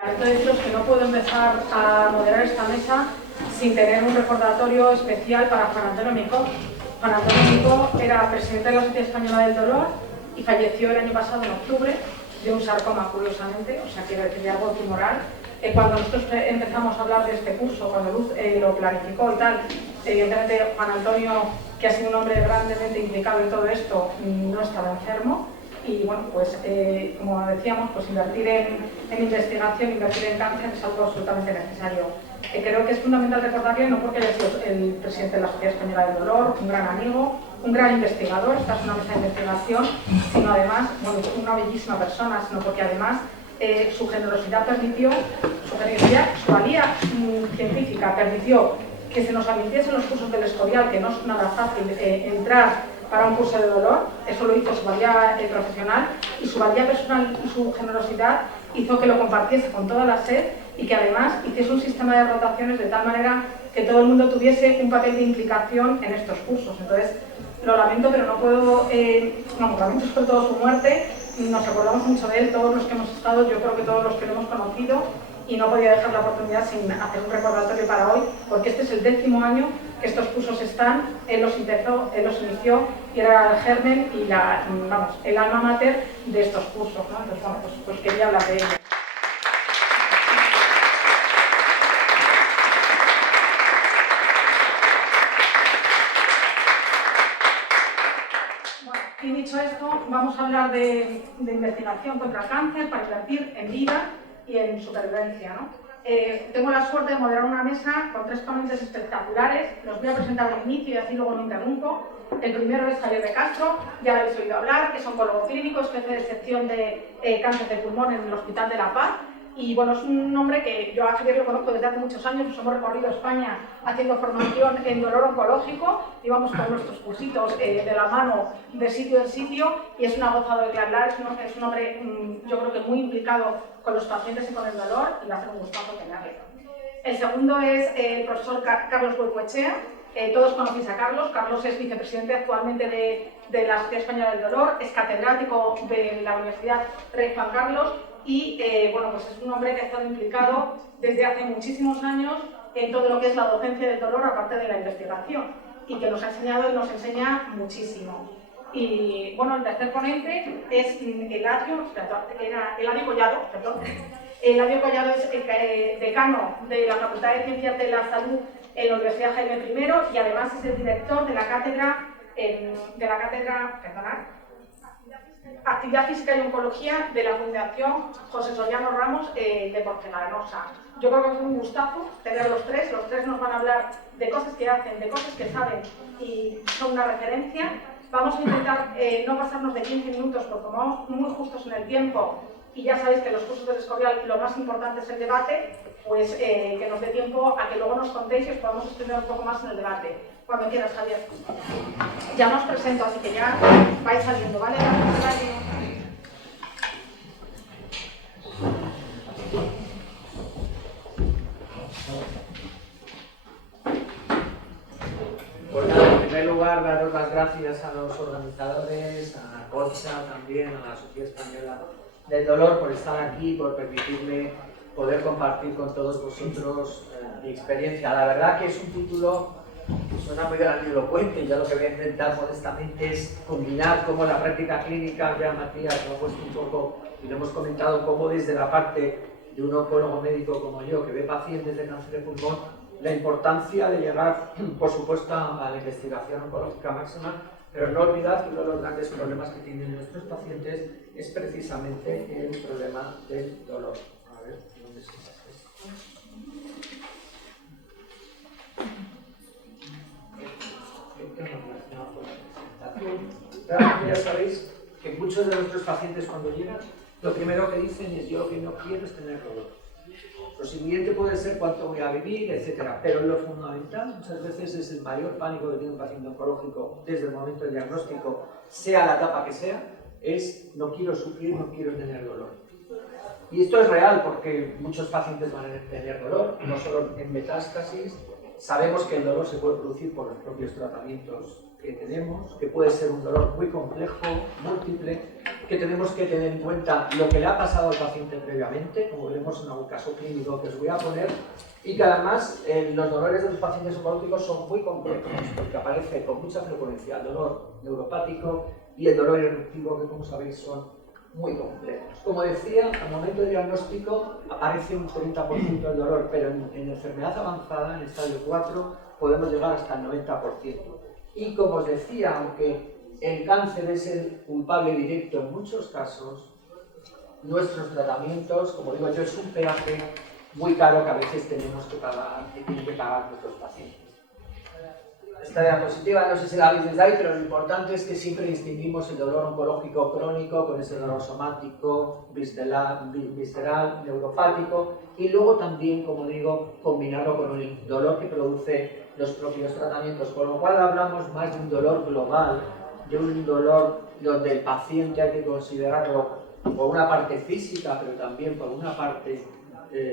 Entonces, deciros que no puedo empezar a moderar esta mesa sin tener un recordatorio especial para Juan Antonio Micó. Juan Antonio Micó era presidente de la Sociedad Española del Dolor y falleció el año pasado, en octubre, de un sarcoma, curiosamente, o sea, quiero decir, de algo tumoral. Cuando nosotros empezamos a hablar de este curso, cuando Luz lo planificó y tal, evidentemente Juan Antonio, que ha sido un hombre grandemente implicado en todo esto, no estaba enfermo. Y bueno, pues como decíamos, pues invertir en investigación, invertir en cáncer es algo absolutamente necesario. Creo que es fundamental recordarle, no porque haya sido el presidente de la Sociedad Española del Dolor, un gran amigo, un gran investigador, esta es una mesa de investigación, sino además, bueno, una bellísima persona, sino porque además su generosidad permitió, su valía científica permitió que se nos admitiesen los cursos del Escorial, que no es nada fácil entrar para un curso de dolor. Eso lo hizo su valía profesional, y su valía personal y su generosidad hizo que lo compartiese con toda la SED y que además hiciese un sistema de rotaciones de tal manera que todo el mundo tuviese un papel de implicación en estos cursos. Entonces, lo lamento, pero no puedo, lamento sobre todo su muerte, nos acordamos mucho de él, todos los que hemos estado, yo creo que todos los que lo hemos conocido, y no podía dejar la oportunidad sin hacer un recordatorio para hoy, porque este es el 10º año que estos cursos están, él los inició y era el germen y el alma mater de estos cursos, ¿no? Entonces, bueno, pues quería hablar de ello. Bueno, y dicho esto, vamos a hablar de investigación contra el cáncer para invertir en vida y en supervivencia, ¿no? Tengo la suerte de moderar una mesa con 3 ponentes espectaculares. Los voy a presentar al inicio y así luego no interrumpo. El primero es Javier de Castro, ya lo habéis oído hablar, que es oncólogo clínico, es jefe de sección de cáncer de pulmón en el Hospital de la Paz. Y bueno, es un hombre que yo a Javier lo conozco desde hace muchos años, nos hemos recorrido España haciendo formación en dolor oncológico, íbamos con nuestros cursitos de la mano de sitio en sitio, y es una gozada de hablar, es un hombre yo creo que muy implicado con los pacientes y con el dolor, y va a ser un gustazo tenerle. El segundo es el profesor Carlos Goicoechea. Todos conocéis a Carlos. Carlos es vicepresidente actualmente de la Sociedad Española del Dolor, es catedrático de la Universidad Rey Juan Carlos y bueno, pues es un hombre que ha estado implicado desde hace muchísimos años en todo lo que es la docencia del dolor, aparte de la investigación, y que nos ha enseñado y nos enseña muchísimo. Y bueno, el tercer ponente es Eladio Collado, perdón. Eladio Collado es decano de la Facultad de Ciencias de la Salud en la Universidad Jaime I y además es el director de la cátedra, Actividad Física y Oncología de la Fundación José Soriano Ramos de Porcelanosa. Yo creo que es un gustazo tener los tres nos van a hablar de cosas que hacen, de cosas que saben y son una referencia. Vamos a intentar no pasarnos de 15 minutos porque vamos muy justos en el tiempo y ya sabéis que en los cursos del Escorial lo más importante es el debate, pues que nos dé tiempo a que luego nos contéis y os podamos extender un poco más en el debate. Cuando quieras, Javier. Ya nos presento, así que ya vais saliendo, ¿vale? Pues nada, en primer lugar, daros las gracias a los organizadores, a Concha también, a la Sociedad Española del Dolor por estar aquí, por permitirme poder compartir con todos vosotros mi experiencia. La verdad que es un título que suena muy grandilocuente, y yo lo que voy a intentar modestamente es combinar cómo la práctica clínica, ya Matías lo ha puesto un poco y lo hemos comentado, cómo desde la parte de un oncólogo médico como yo, que ve pacientes de cáncer de pulmón, la importancia de llegar, por supuesto, a la investigación oncológica máxima, pero no olvidar que uno de los grandes problemas que tienen nuestros pacientes es precisamente el problema del dolor. A ver, ¿dónde se hace esto? Ya sabéis que muchos de nuestros pacientes cuando llegan, lo primero que dicen es: yo lo que no quiero es tener dolor. Lo siguiente puede ser cuánto voy a vivir, etc. Pero lo fundamental muchas veces es el mayor pánico que tiene un paciente oncológico desde el momento del diagnóstico, sea la etapa que sea, es: no quiero sufrir, no quiero tener dolor. Y esto es real porque muchos pacientes van a tener dolor, no solo en metástasis. Sabemos que el dolor se puede producir por los propios tratamientos que tenemos, que puede ser un dolor muy complejo, múltiple, que tenemos que tener en cuenta lo que le ha pasado al paciente previamente, como veremos en algún caso clínico que os voy a poner, y que además los dolores de los pacientes oncológicos son muy complejos, porque aparece con mucha frecuencia el dolor neuropático y el dolor eruptivo, que como sabéis son muy complejos. Como decía, al momento de diagnóstico aparece un 30% del dolor, pero en enfermedad avanzada, en estadio 4, podemos llegar hasta el 90%. Y como os decía, aunque el cáncer es el culpable directo en muchos casos, nuestros tratamientos, como digo yo, es un peaje muy caro que a veces tenemos que pagar, que tienen que pagar nuestros pacientes. Esta diapositiva no sé si la veis desde ahí, pero lo importante es que siempre distinguimos el dolor oncológico crónico con ese dolor somático, visceral, neuropático, y luego también, como digo, combinarlo con el dolor que produce los propios tratamientos, con lo cual hablamos más de un dolor global, de un dolor donde el paciente hay que considerarlo por una parte física, pero también por una parte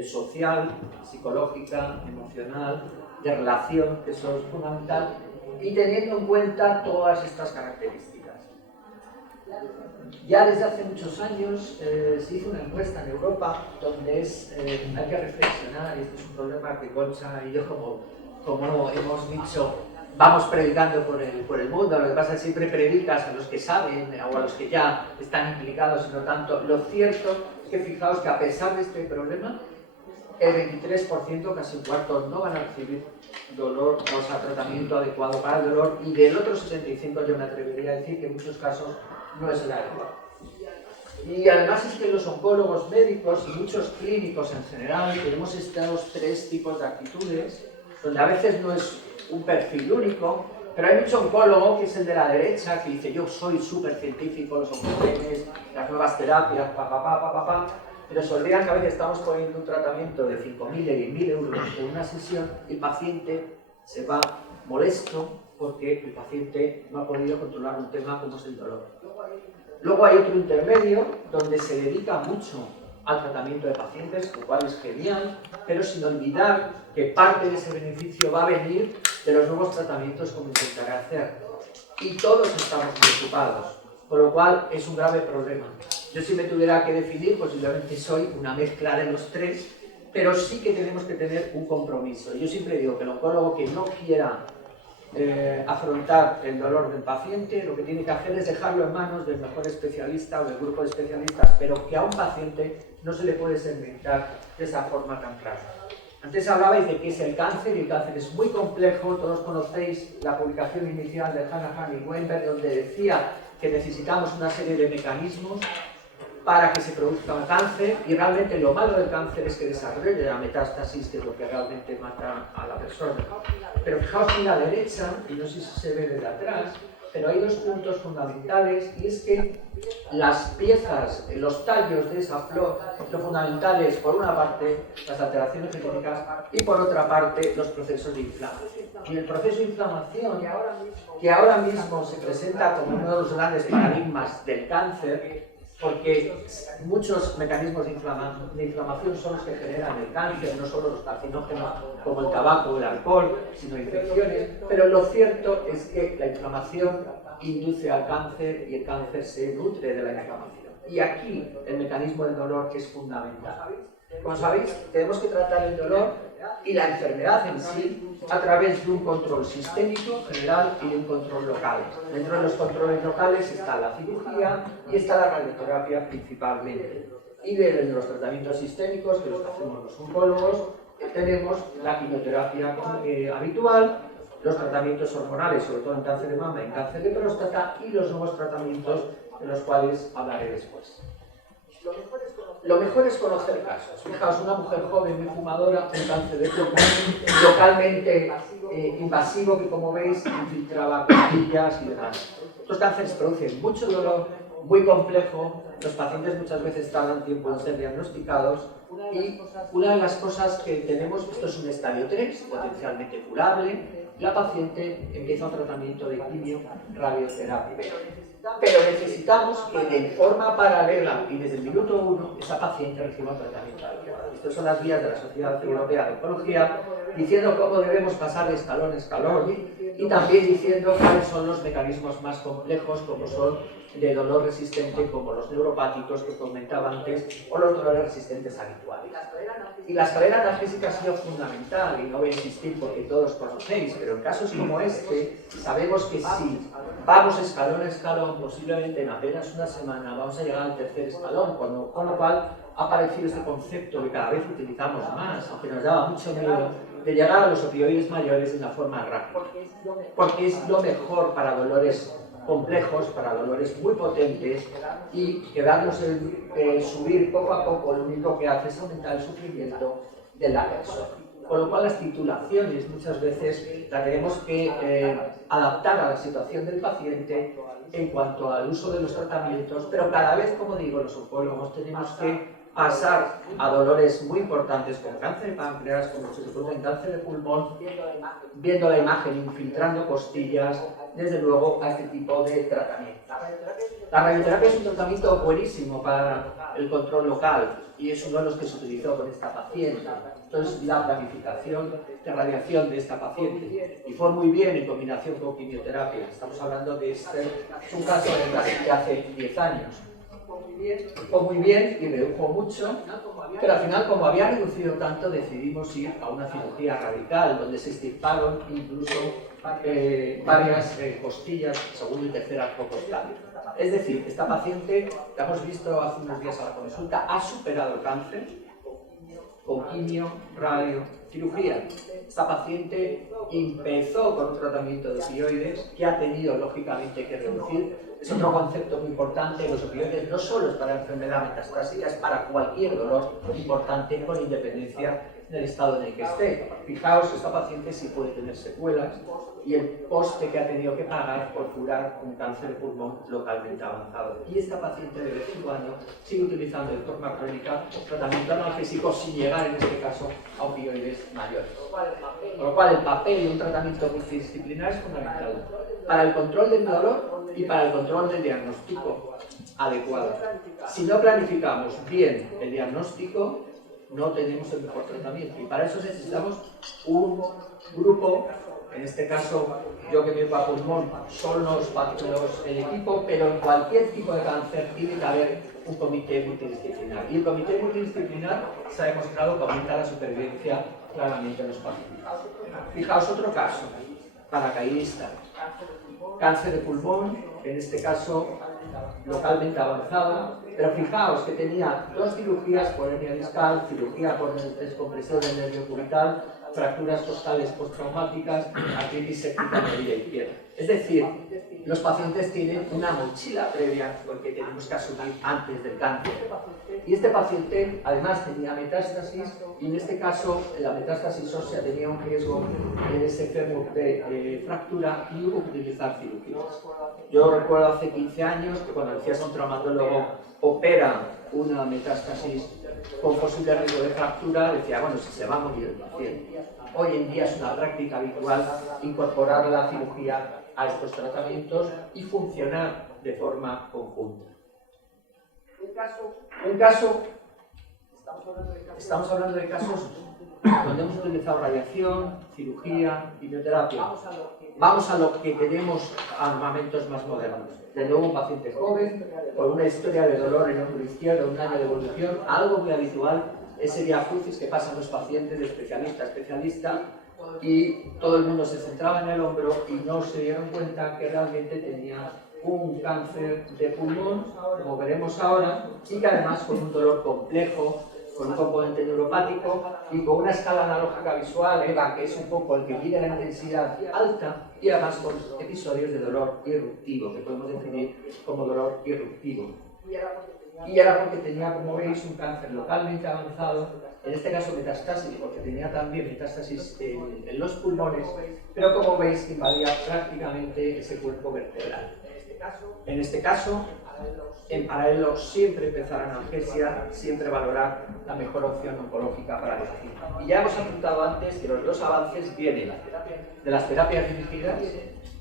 social, psicológica, emocional, de relación, que eso es fundamental, y teniendo en cuenta todas estas características. Ya desde hace muchos años se hizo una encuesta en Europa donde hay que reflexionar, y este es un problema que Concha y yo, como hemos dicho, vamos predicando por el mundo. Lo que pasa es que siempre predicas a los que saben o a los que ya están implicados, y no tanto. Lo cierto es que fijaos que a pesar de este problema, el 23%, casi un cuarto, no van a recibir dolor, o sea, tratamiento adecuado para el dolor, y del otro 75% yo me atrevería a decir que en muchos casos no es el adecuado. Y además es que los oncólogos médicos y muchos clínicos en general tenemos estos tres tipos de actitudes, donde a veces no es un perfil único, pero hay mucho oncólogo, que es el de la derecha, que dice yo soy súper científico, los oncogenes, las nuevas terapias, pero se olvidan que a veces estamos poniendo un tratamiento de 5.000 y 10.000 euros en una sesión y el paciente se va molesto porque el paciente no ha podido controlar un tema como es el dolor. Luego hay otro intermedio donde se dedica mucho al tratamiento de pacientes, lo cual es genial, pero sin olvidar que parte de ese beneficio va a venir de los nuevos tratamientos como intentaré hacer. Y todos estamos preocupados, con lo cual es un grave problema. Yo si me tuviera que definir, posiblemente soy una mezcla de los tres, pero sí que tenemos que tener un compromiso. Yo siempre digo que el oncólogo que no quiera afrontar el dolor del paciente, lo que tiene que hacer es dejarlo en manos del mejor especialista o del grupo de especialistas, pero que a un paciente no se le puede segmentar de esa forma tan clara. Antes hablabais de qué es el cáncer, y el cáncer es muy complejo. Todos conocéis la publicación inicial de Hannah y Weinberg, donde decía que necesitamos una serie de mecanismos para que se produzca un cáncer, y realmente lo malo del cáncer es que desarrolle la metástasis, que es lo que realmente mata a la persona. Pero fijaos en la derecha, y no sé si se ve desde atrás, pero hay dos puntos fundamentales, y es que las piezas, los tallos de esa flor, lo fundamental es, por una parte, las alteraciones genéticas y por otra parte, los procesos de inflamación. Y el proceso de inflamación, que ahora mismo se presenta como uno de los grandes paradigmas del cáncer, porque muchos mecanismos de inflamación son los que generan el cáncer, no solo los carcinógenos como el tabaco o el alcohol, sino infecciones, pero lo cierto es que la inflamación induce al cáncer y el cáncer se nutre de la inflamación. Y aquí el mecanismo del dolor es fundamental. Como sabéis, tenemos que tratar el dolor y la enfermedad en sí a través de un control sistémico general y de un control local. Dentro de los controles locales está la cirugía y está la radioterapia principalmente. Y de los tratamientos sistémicos, que los hacemos los oncólogos, tenemos la quimioterapia habitual, los tratamientos hormonales, sobre todo en cáncer de mama y en cáncer de próstata, y los nuevos tratamientos de los cuales hablaré después. Lo mejor es conocer casos. Fijaos, una mujer joven muy fumadora, un cáncer de próstata localmente invasivo que, como veis, infiltraba costillas y demás. Estos cánceres producen mucho dolor, muy complejo, los pacientes muchas veces tardan tiempo en ser diagnosticados, y una de las cosas que tenemos, esto es un estadio 3, potencialmente curable, la paciente empieza un tratamiento de quimio, radioterapia. Pero necesitamos que de forma paralela y desde el minuto 1 esa paciente reciba un tratamiento adecuado. Estas son las vías de la Sociedad Europea de Oncología, diciendo cómo debemos pasar de escalón a escalón, y también diciendo cuáles son los mecanismos más complejos, como son de dolor resistente como los neuropáticos que comentaba antes o los dolores resistentes habituales. Y la escalera analgésica ha sido fundamental, y no voy a insistir porque todos conocéis, pero en casos como este sabemos que si vamos escalón a escalón, posiblemente en apenas una semana vamos a llegar al tercer escalón, con lo cual ha aparecido este concepto que cada vez utilizamos más, aunque nos daba mucho miedo, de llegar a los opioides mayores de una forma rápida, porque es lo mejor para dolores complejos, para dolores muy potentes, y quedarnos en subir poco a poco lo único que hace es aumentar el sufrimiento de la persona. Con lo cual las titulaciones muchas veces las tenemos que adaptar a la situación del paciente en cuanto al uso de los tratamientos, pero cada vez, como digo, los oncólogos tenemos que pasar a dolores muy importantes como cáncer de páncreas, como se supone cáncer de pulmón, viendo la imagen, infiltrando costillas, desde luego a este tipo de tratamiento. La radioterapia es un tratamiento buenísimo para el control local y es uno de los que se utilizó con esta paciente. Entonces, la planificación de radiación de esta paciente, y fue muy bien en combinación con quimioterapia. Estamos hablando de un caso de hace 10 años. Fue muy bien y redujo mucho, pero al final, como había reducido tanto, decidimos ir a una cirugía radical, donde se extirparon incluso varias costillas, segundo y tercera costal. Es decir, esta paciente, la hemos visto hace unos días a la consulta, ha superado el cáncer con quimio, radio, cirugía. Esta paciente empezó con un tratamiento de opioides que ha tenido lógicamente que reducir. Es otro concepto muy importante, los opioides no solo es para enfermedad metastásica, es para cualquier dolor importante con independencia del estado en el que esté. Fijaos, esta paciente sí puede tener secuelas y el coste que ha tenido que pagar por curar un cáncer de pulmón localmente avanzado. Y esta paciente de vez en cuando sigue utilizando de forma crónica tratamiento analgésico sin llegar en este caso a opioides mayores. Con lo cual el papel de un tratamiento multidisciplinar es fundamental para el control del dolor y para el control del diagnóstico adecuado. Si no planificamos bien el diagnóstico, no tenemos el mejor tratamiento, y para eso necesitamos un grupo. En este caso, yo que me ocupo a pulmón, son el equipo, pero en cualquier tipo de cáncer tiene que haber un comité multidisciplinar. Y el comité multidisciplinar se ha demostrado que aumenta la supervivencia claramente en los pacientes. Fijaos otro caso, paracaidista, cáncer de pulmón, en este caso localmente avanzado, pero fijaos que tenía 2 cirugías por hernia discal, cirugía por descompresión del nervio cubital, fracturas costales postraumáticas, artritis séptica en la rodilla izquierda. Es decir, los pacientes tienen una mochila previa porque tenemos que asumir antes del cáncer. Y este paciente además tenía metástasis, y en este caso la metástasis ósea tenía un riesgo en ese fémur de fractura y hubo que utilizar cirugías. Yo recuerdo hace 15 años que cuando decías a un traumatólogo opera una metástasis con posible riesgo de fractura, decía, bueno, si se va a morir el paciente. Hoy en día es una práctica habitual incorporar la cirugía a estos tratamientos y funcionar de forma conjunta. Un caso, estamos hablando de casos donde hemos utilizado radiación, cirugía, quimioterapia. Vamos a lo que tenemos, armamentos más modernos. De nuevo un paciente joven, con una historia de dolor en el hombro izquierdo, un año de evolución, algo muy habitual, ese diafrucis que pasan los pacientes de especialista a especialista, y todo el mundo se centraba en el hombro y no se dieron cuenta que realmente tenía un cáncer de pulmón, como veremos ahora, y que además con un dolor complejo, con un componente neuropático y con una escala analógica visual, EVA, que es un poco el que mide la intensidad alta, y además con episodios de dolor irruptivo, que podemos definir como dolor irruptivo. Y era porque tenía, como veis, un cáncer localmente avanzado, en este caso metástasis, porque tenía también metástasis en los pulmones, pero como veis invadía prácticamente ese cuerpo vertebral. En este caso, en paralelo, siempre empezar analgesia, siempre valorar la mejor opción oncológica para el paciente. Y ya hemos apuntado antes que los 2 avances vienen de las terapias dirigidas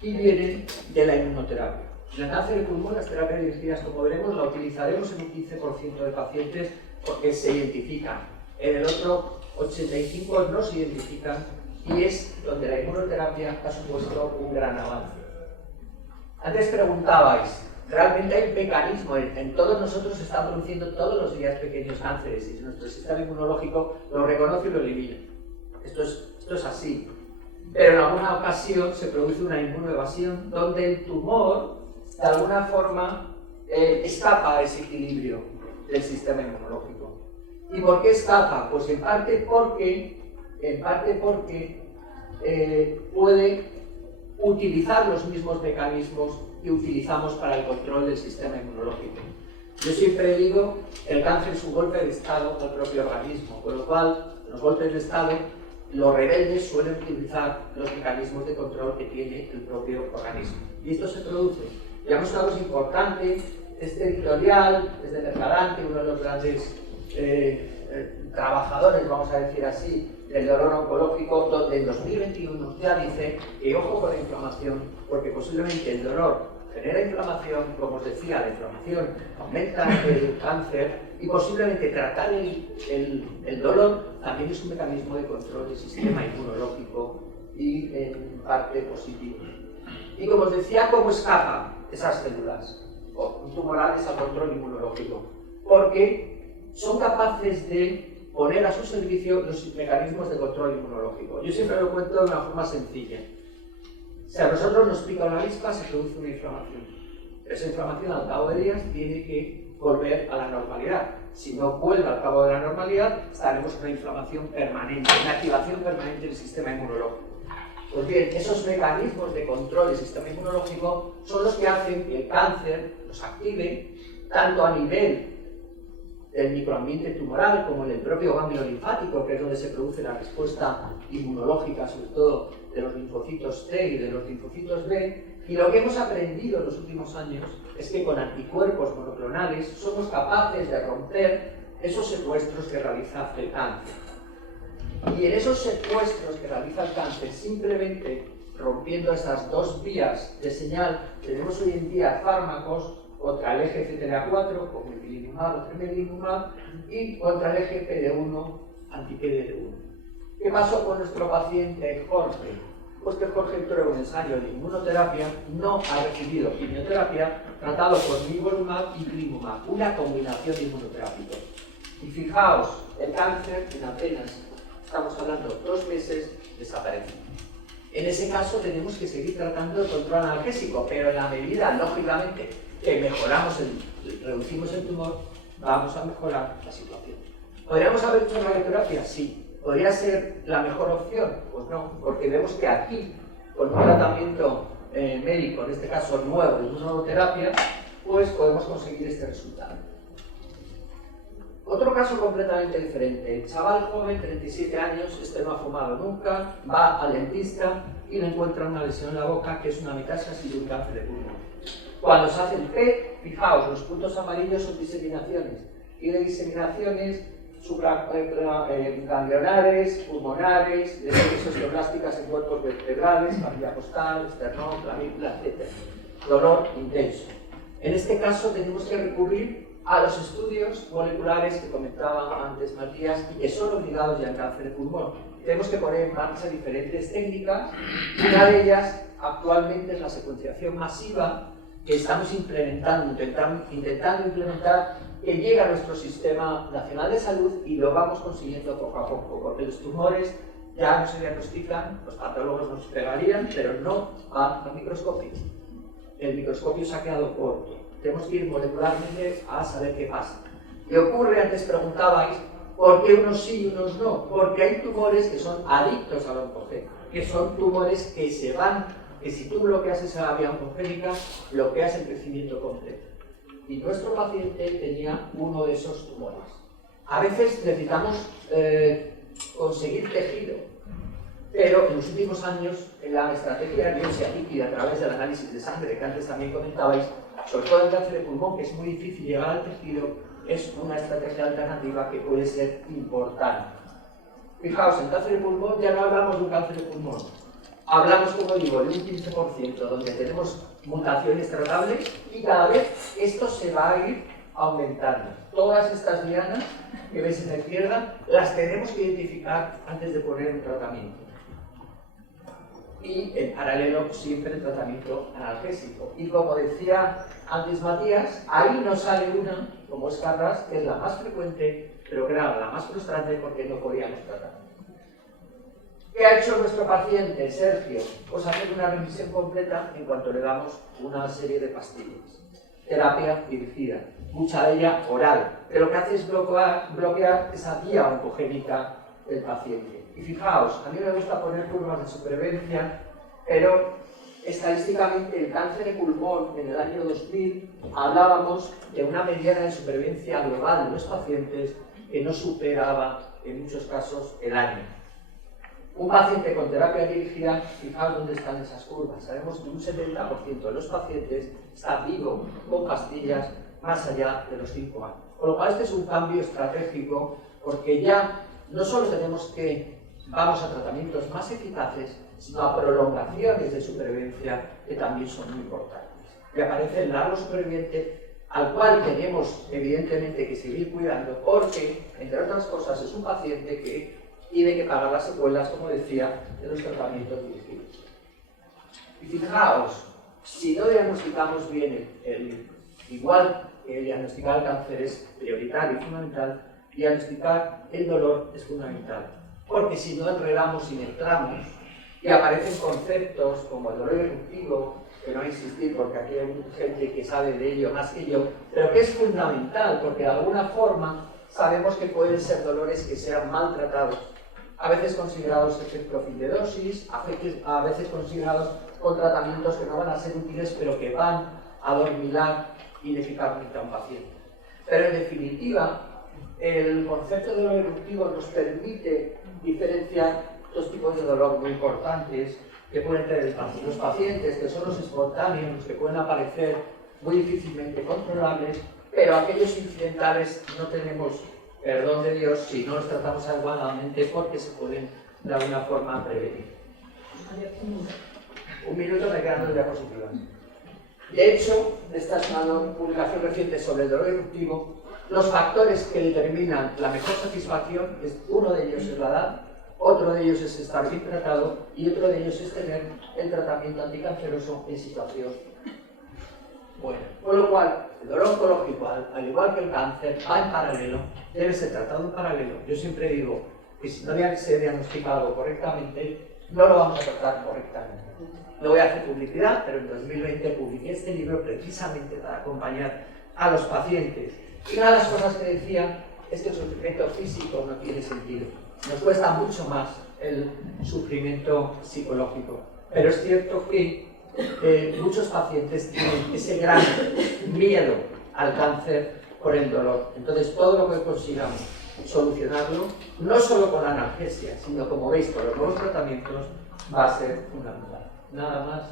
y vienen de la inmunoterapia. En el cáncer de pulmón, las terapias dirigidas, como veremos, la utilizaremos en un 15% de pacientes porque se identifican. En el otro 85% no se identifican, y es donde la inmunoterapia ha supuesto un gran avance. Antes preguntabais, realmente hay un mecanismo, en todos nosotros se están produciendo todos los días pequeños cánceres y nuestro sistema inmunológico lo reconoce y lo elimina. Esto es así. Pero en alguna ocasión se produce una inmunoevasión donde el tumor, de alguna forma, escapa a ese equilibrio del sistema inmunológico. ¿Y por qué escapa? Pues en parte porque puede utilizar los mismos mecanismos que utilizamos para el control del sistema inmunológico. Yo siempre digo que el cáncer es un golpe de estado al propio organismo, con lo cual los golpes de estado, los rebeldes suelen utilizar los mecanismos de control que tiene el propio organismo. Y esto se produce. Digamos una cosa importante, es territorial, es de Mercadante, uno de los grandes trabajadores, vamos a decir así, del dolor oncológico, donde en 2021 ya dice que ojo con la inflamación, porque posiblemente el dolor genera inflamación, como os decía, la inflamación aumenta el cáncer y posiblemente tratar el dolor también es un mecanismo de control del sistema inmunológico y en parte positivo. Y como os decía, ¿cómo escapan esas células tumorales al control inmunológico? Porque son capaces de poner a su servicio los mecanismos de control inmunológico. Yo siempre lo cuento de una forma sencilla. Si a nosotros nos pica una avispa, se produce una inflamación. Esa inflamación al cabo de días tiene que volver a la normalidad. Si no vuelve al cabo de la normalidad, estaremos en una inflamación permanente, una activación permanente del sistema inmunológico. Pues bien, esos mecanismos de control del sistema inmunológico son los que hacen que el cáncer los active tanto a nivel del microambiente tumoral como en el propio ganglio linfático, que es donde se produce la respuesta inmunológica, sobre todo de los linfocitos T y de los linfocitos B. Y lo que hemos aprendido en los últimos años es que con anticuerpos monoclonales somos capaces de romper esos secuestros que realiza el cáncer. Y en esos secuestros que realiza el cáncer, simplemente rompiendo esas dos vías de señal, tenemos hoy en día fármacos contra el eje CTLA4, como ipilimumab o tremelimumab, y contra el eje PD1, anti-PD1. ¿Qué pasó con nuestro paciente Jorge? Pues que Jorge entró en un ensayo de inmunoterapia, no ha recibido quimioterapia, tratado con nivolumab y ipilimumab, una combinación de inmunoterápicos. Y fijaos, el cáncer en apenas, estamos hablando, 2 meses, desaparece. En ese caso tenemos que seguir tratando el control analgésico, pero en la medida, lógicamente, que mejoramos reducimos el tumor, vamos a mejorar la situación. ¿Podríamos haber hecho radioterapia? Sí. ¿Podría ser la mejor opción? Pues no, porque vemos que aquí, con un tratamiento médico, en este caso nuevo, de inmunoterapia, pues podemos conseguir este resultado. Otro caso completamente diferente. El chaval joven, 37 años, este no ha fumado nunca, va al dentista y le encuentra una lesión en la boca que es una metástasis de un cáncer de pulmón. Cuando se hace el PET, fijaos, los puntos amarillos son diseminaciones. Y de diseminaciones supraganglionares, pulmonares, de lesiones osteoblásticas en cuerpos vertebrales, familia postal, esternón, clavícula, etc. Dolor intenso. En este caso tenemos que recurrir a los estudios moleculares que comentaba antes Matías y que son obligados ya en cáncer de pulmón. Tenemos que poner en marcha diferentes técnicas. Una de ellas actualmente es la secuenciación masiva que estamos intentando implementar, que llega a nuestro Sistema Nacional de Salud y lo vamos consiguiendo poco a poco, porque los tumores ya no se diagnostican, los patólogos nos pegarían, pero no van al microscopio. El microscopio se ha quedado corto. Tenemos que ir molecularmente a saber qué pasa. Y ocurre, antes preguntabais, ¿por qué unos sí y unos no? Porque hay tumores que son adictos al oncogénico, que son tumores que se van, que si tú bloqueas esa vía oncogénica, bloqueas el crecimiento completo. Y nuestro paciente tenía uno de esos tumores. A veces necesitamos conseguir tejido, pero en los últimos años, en la estrategia de biopsia líquida a través del análisis de sangre, que antes también comentabais, sobre todo en cáncer de pulmón, que es muy difícil llegar al tejido, es una estrategia alternativa que puede ser importante. Fijaos, en cáncer de pulmón ya no hablamos de un cáncer de pulmón, hablamos, como digo, de un 15%, donde tenemos mutaciones tratables y cada vez esto se va a ir aumentando. Todas estas lianas que veis en la izquierda las tenemos que identificar antes de poner un tratamiento. y en paralelo siempre el tratamiento analgésico. Y como decía antes Matías, ahí nos sale una, como es Carras, que es la más frecuente, pero que era la más frustrante porque no podíamos tratar. ¿Qué ha hecho nuestro paciente, Sergio? Pues hacer una remisión completa en cuanto le damos una serie de pastillas. Terapia dirigida, mucha de ella oral, pero lo que hace es bloquear esa vía oncogénica del paciente. Y fijaos, a mí me gusta poner curvas de supervivencia, pero estadísticamente el cáncer de pulmón en el año 2000 hablábamos de una mediana de supervivencia global de los pacientes que no superaba en muchos casos el año. Un paciente con terapia dirigida, fijaos dónde están esas curvas. Sabemos que un 70% de los pacientes está vivo con pastillas más allá de los 5 años. Con lo cual este es un cambio estratégico porque ya no solo tenemos que vamos a tratamientos más eficaces, sino a prolongaciones de supervivencia que también son muy importantes. Y aparece el largo superviviente al cual tenemos evidentemente que seguir cuidando porque, entre otras cosas, es un paciente que tiene que pagar las secuelas, como decía, de los tratamientos dirigidos. Y fijaos, si no diagnosticamos bien igual que diagnosticar el cáncer es prioritario y fundamental, diagnosticar el dolor es fundamental. Porque si no enredamos y mezclamos, y aparecen conceptos como el dolor eruptivo, que no va a insistir porque aquí hay gente que sabe de ello más que yo, pero que es fundamental porque de alguna forma sabemos que pueden ser dolores que sean maltratados, a veces considerados efectos de dosis, a veces considerados con tratamientos que no van a ser útiles pero que van a adormilar ineficazmente a un paciente. Pero en definitiva, el concepto de dolor eruptivo nos permite diferenciar dos tipos de dolor muy importantes que pueden tener los pacientes, que son los espontáneos, los que pueden aparecer muy difícilmente controlables, pero aquellos incidentales no tenemos perdón de Dios si no los tratamos adecuadamente porque se pueden de alguna forma prevenir. Un minuto, me quedan 2 diapositivas. De hecho, esta es una publicación reciente sobre el dolor eruptivo. Los factores que determinan la mejor satisfacción, uno de ellos es la edad, otro de ellos es estar bien tratado y otro de ellos es tener el tratamiento anticanceroso en situación buena. Con lo cual, el dolor oncológico, al igual que el cáncer, va en paralelo, debe ser tratado en paralelo. Yo siempre digo que si no se diagnostica algo correctamente, no lo vamos a tratar correctamente. No voy a hacer publicidad, pero en 2020 publiqué este libro precisamente para acompañar a los pacientes. Y una de las cosas que decía es que el sufrimiento físico no tiene sentido. Nos cuesta mucho más el sufrimiento psicológico. Pero es cierto que muchos pacientes tienen ese gran miedo al cáncer por el dolor. Entonces, todo lo que consigamos solucionarlo, no solo con la analgesia, sino como veis, con los nuevos tratamientos, va a ser fundamental. Nada más.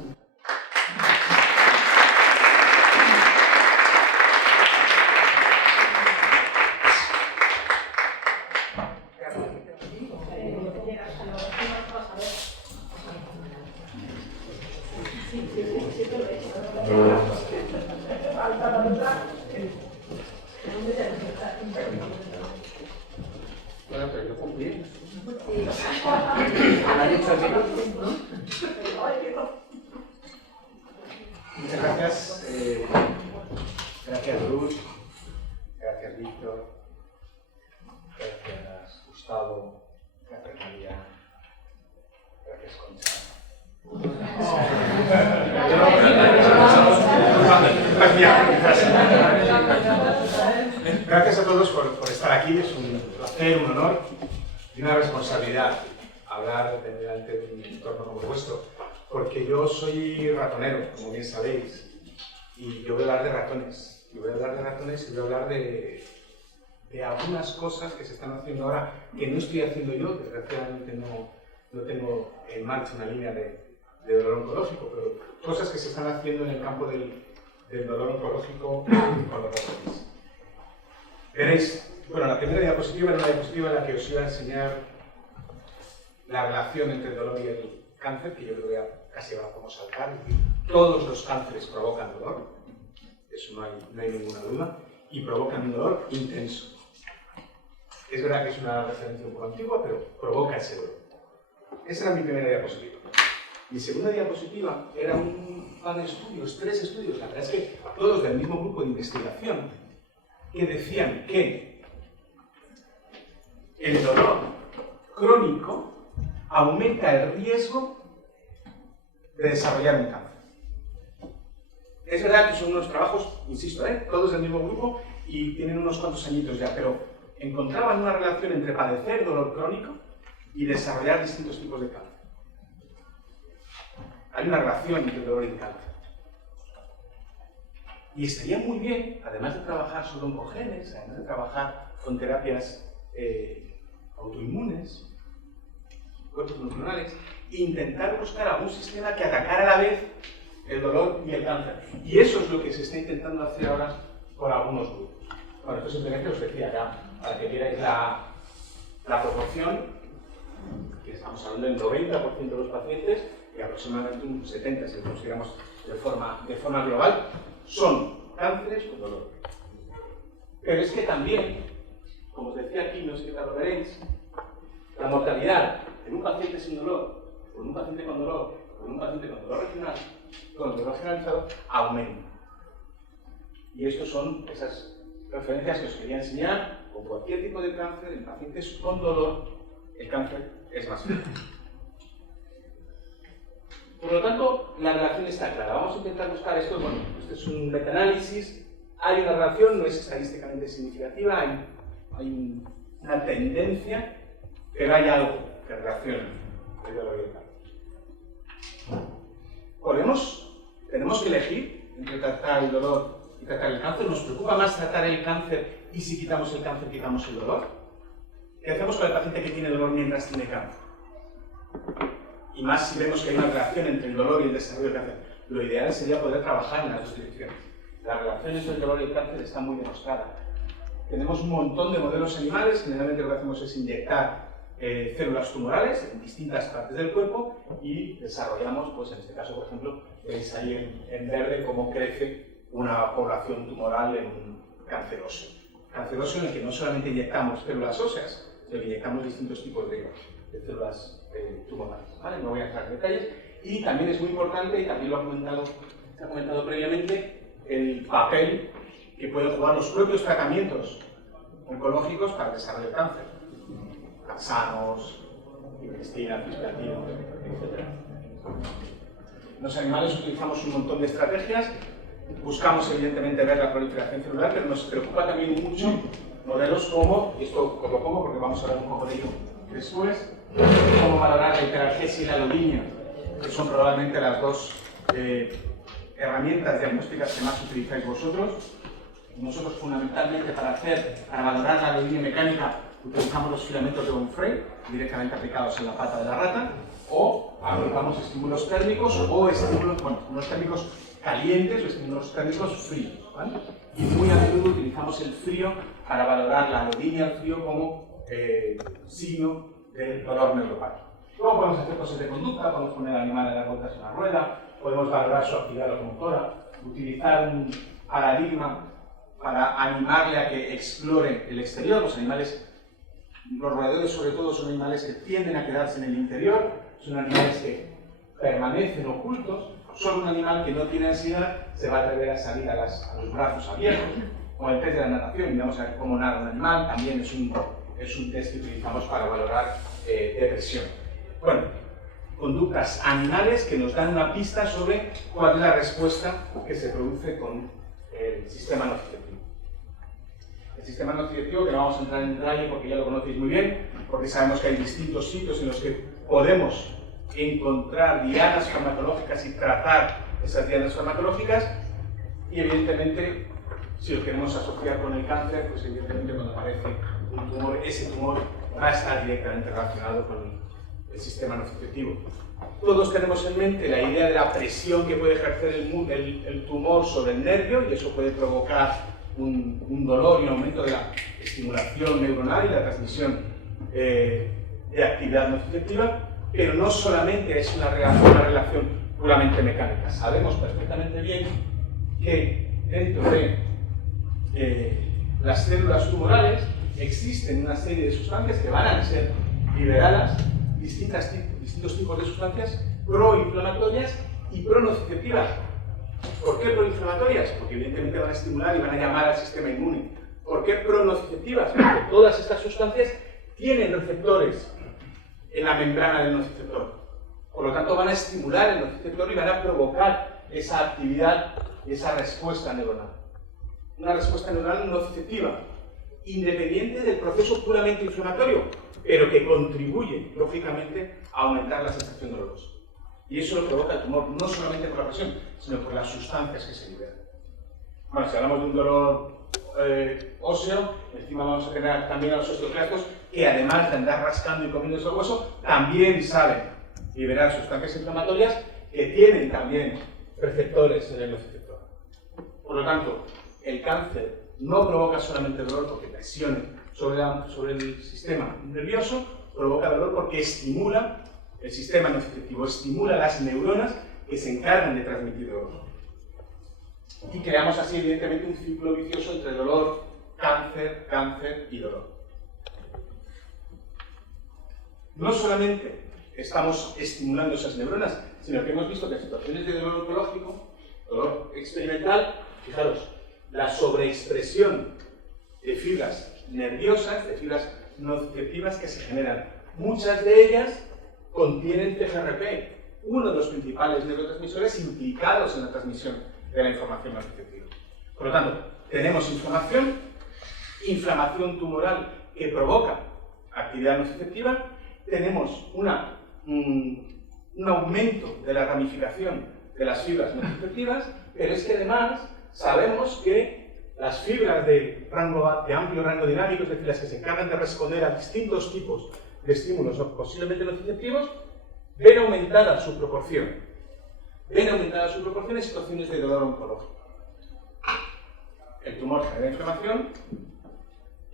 Bueno, pero yo cumplí. ¿Me ha dicho el minuto? Muchas gracias. Gracias, Ruth. Gracias, Víctor. Gracias, Gustavo. Gracias, María. Gracias, Concha. Gracias a todos por estar aquí. Es un placer, un honor y una responsabilidad hablar delante de un entorno como el vuestro, porque yo soy ratonero, como bien sabéis, y yo voy a hablar de ratones. Y voy a hablar de ratones y voy a hablar de algunas cosas que se están haciendo ahora que no estoy haciendo yo. Desgraciadamente no tengo en marcha una línea de dolor oncológico, pero cosas que se están haciendo en el campo del dolor oncológico con los ratones. Veréis, bueno, la primera diapositiva era una diapositiva en la que os iba a enseñar la relación entre el dolor y el cáncer, que yo creo que ya casi vamos a saltar. Todos los cánceres provocan dolor, eso no hay ninguna duda, y provocan un dolor intenso. Es verdad que es una referencia un poco antigua, pero provoca ese dolor. Esa era mi primera diapositiva. Mi segunda diapositiva era un par de estudios, 3 estudios, la verdad es que todos del mismo grupo de investigación, que decían que el dolor crónico aumenta el riesgo de desarrollar un cáncer. Es verdad que son unos trabajos, insisto, todos del mismo grupo y tienen unos cuantos añitos ya, pero encontraban una relación entre padecer dolor crónico y desarrollar distintos tipos de cáncer. Hay una relación entre el dolor y el cáncer. Y estaría muy bien, además de trabajar sobre oncogenes, además de trabajar con terapias autoinmunes, cuerpos neuronales, intentar buscar algún sistema que atacara a la vez el dolor y el cáncer. Y eso es lo que se está intentando hacer ahora por algunos grupos. Bueno, esto simplemente os decía ya, para que vierais la proporción, que estamos hablando del 90% de los pacientes y aproximadamente un 70%, si lo consideramos de forma global, son cánceres con dolor. Pero es que también, como os decía aquí, no sé qué tal lo veréis, la mortalidad en un paciente sin dolor, o en un paciente con dolor, o en un paciente con dolor regional, con dolor generalizado, aumenta. Y estas son esas referencias que os quería enseñar. Con cualquier tipo de cáncer, en pacientes con dolor, el cáncer es más frecuente. Por lo tanto, la relación está clara. Vamos a intentar buscar esto. Bueno, este es un metaanálisis. Hay una relación, no es estadísticamente significativa, hay una tendencia, pero hay algo que relaciona el dolor y el cáncer. Tenemos que elegir entre tratar el dolor y tratar el cáncer. ¿Nos preocupa más tratar el cáncer y si quitamos el cáncer, quitamos el dolor? ¿Qué hacemos con el paciente que tiene dolor mientras tiene cáncer? Y más si vemos que hay una relación entre el dolor y el desarrollo del cáncer. Lo ideal sería poder trabajar en las dos direcciones. La relación entre el dolor y el cáncer está muy demostrada. Tenemos un montón de modelos animales, generalmente lo que hacemos es inyectar células tumorales en distintas partes del cuerpo y desarrollamos, pues en este caso, por ejemplo, veis ahí en verde cómo crece una población tumoral en un cáncer óseo. Cáncer óseo en el que no solamente inyectamos células óseas, sino que inyectamos distintos tipos de células tumorales. ¿Vale? No voy a entrar en detalles. Y también es muy importante, y también se ha comentado previamente, el papel que pueden jugar los propios tratamientos oncológicos para el desarrollo del cáncer. Taxanos, intestina, cisplatino, etc. En los animales utilizamos un montón de estrategias. Buscamos evidentemente ver la proliferación celular, pero nos preocupa también mucho modelos como, y esto os lo pongo porque vamos a hablar un poco de ello después, cómo valorar la hiperalgesia y la alodinia, que son probablemente las dos herramientas diagnósticas que más utilizáis vosotros. Nosotros fundamentalmente para valorar la alodinia mecánica utilizamos los filamentos de von Frey directamente aplicados en la pata de la rata, o aplicamos estímulos térmicos o estímulos térmicos calientes o estímulos térmicos fríos, ¿vale? Y muy a menudo utilizamos el frío para valorar la alodinia al frío como signo del dolor neuropático. Luego podemos hacer cosas de conducta, podemos poner al animal a dar vueltas en la rueda, podemos valorar su actividad locomotora, utilizar un paradigma para animarle a que explore el exterior. Los animales, los roedores sobre todo, son animales que tienden a quedarse en el interior, son animales que permanecen ocultos. Solo un animal que no tiene ansiedad se va a atrever a salir a los brazos abiertos, o el test de la natación, y vamos a ver cómo nada un animal, también es un test que utilizamos para valorar depresión. Bueno, conductas animales que nos dan una pista sobre cuál es la respuesta que se produce con el sistema nociceptivo. El sistema nociceptivo, que no vamos a entrar en detalle porque ya lo conocéis muy bien, porque sabemos que hay distintos sitios en los que podemos encontrar dianas farmacológicas y tratar esas dianas farmacológicas, y evidentemente si lo queremos asociar con el cáncer, pues evidentemente cuando aparece un tumor, ese tumor va a estar directamente relacionado con el sistema nociceptivo. Todos tenemos en mente la idea de la presión que puede ejercer el tumor sobre el nervio, y eso puede provocar un dolor y un aumento de la estimulación neuronal y la transmisión de actividad nociceptiva. Pero no solamente es una relación puramente mecánica. Sabemos perfectamente bien que dentro de las células tumorales existen una serie de sustancias que van a ser liberadas, distintos tipos de sustancias proinflamatorias y pronociceptivas. ¿Por qué proinflamatorias? Porque evidentemente van a estimular y van a llamar al sistema inmune. ¿Por qué pronociceptivas? Porque todas estas sustancias tienen receptores en la membrana del nociceptor. Por lo tanto, van a estimular el nociceptor y van a provocar esa actividad, esa respuesta neuronal. Una respuesta neuronal nociceptiva, independiente del proceso puramente inflamatorio, pero que contribuye, lógicamente, a aumentar la sensación dolorosa. Y eso lo provoca el tumor, no solamente por la presión, sino por las sustancias que se liberan. Bueno, si hablamos de un dolor óseo, encima vamos a tener también a los osteoclastos, que además de andar rascando y comiéndose el hueso, también saben liberar sustancias inflamatorias que tienen también receptores en el nociceptor. Por lo tanto, el cáncer no provoca solamente dolor porque presione sobre el sistema nervioso, provoca dolor porque estimula el sistema nociceptivo, estimula las neuronas que se encargan de transmitir dolor. Y creamos así, evidentemente, un ciclo vicioso entre dolor, cáncer, cáncer y dolor. No solamente estamos estimulando esas neuronas, sino que hemos visto que en situaciones de dolor oncológico, dolor experimental, fijaros, la sobreexpresión de fibras nerviosas, de fibras nociceptivas que se generan. Muchas de ellas contienen TGRP, uno de los principales neurotransmisores implicados en la transmisión de la información nociceptiva. Por lo tanto, tenemos inflamación tumoral que provoca actividad nociceptiva, tenemos un aumento de la ramificación de las fibras nociceptivas, pero es que además sabemos que las fibras de amplio rango dinámico, es decir, las que se encargan de responder a distintos tipos de estímulos posiblemente nociceptivos, ven aumentada su proporción. Ven aumentada su proporción en situaciones de dolor oncológico. El tumor genera inflamación,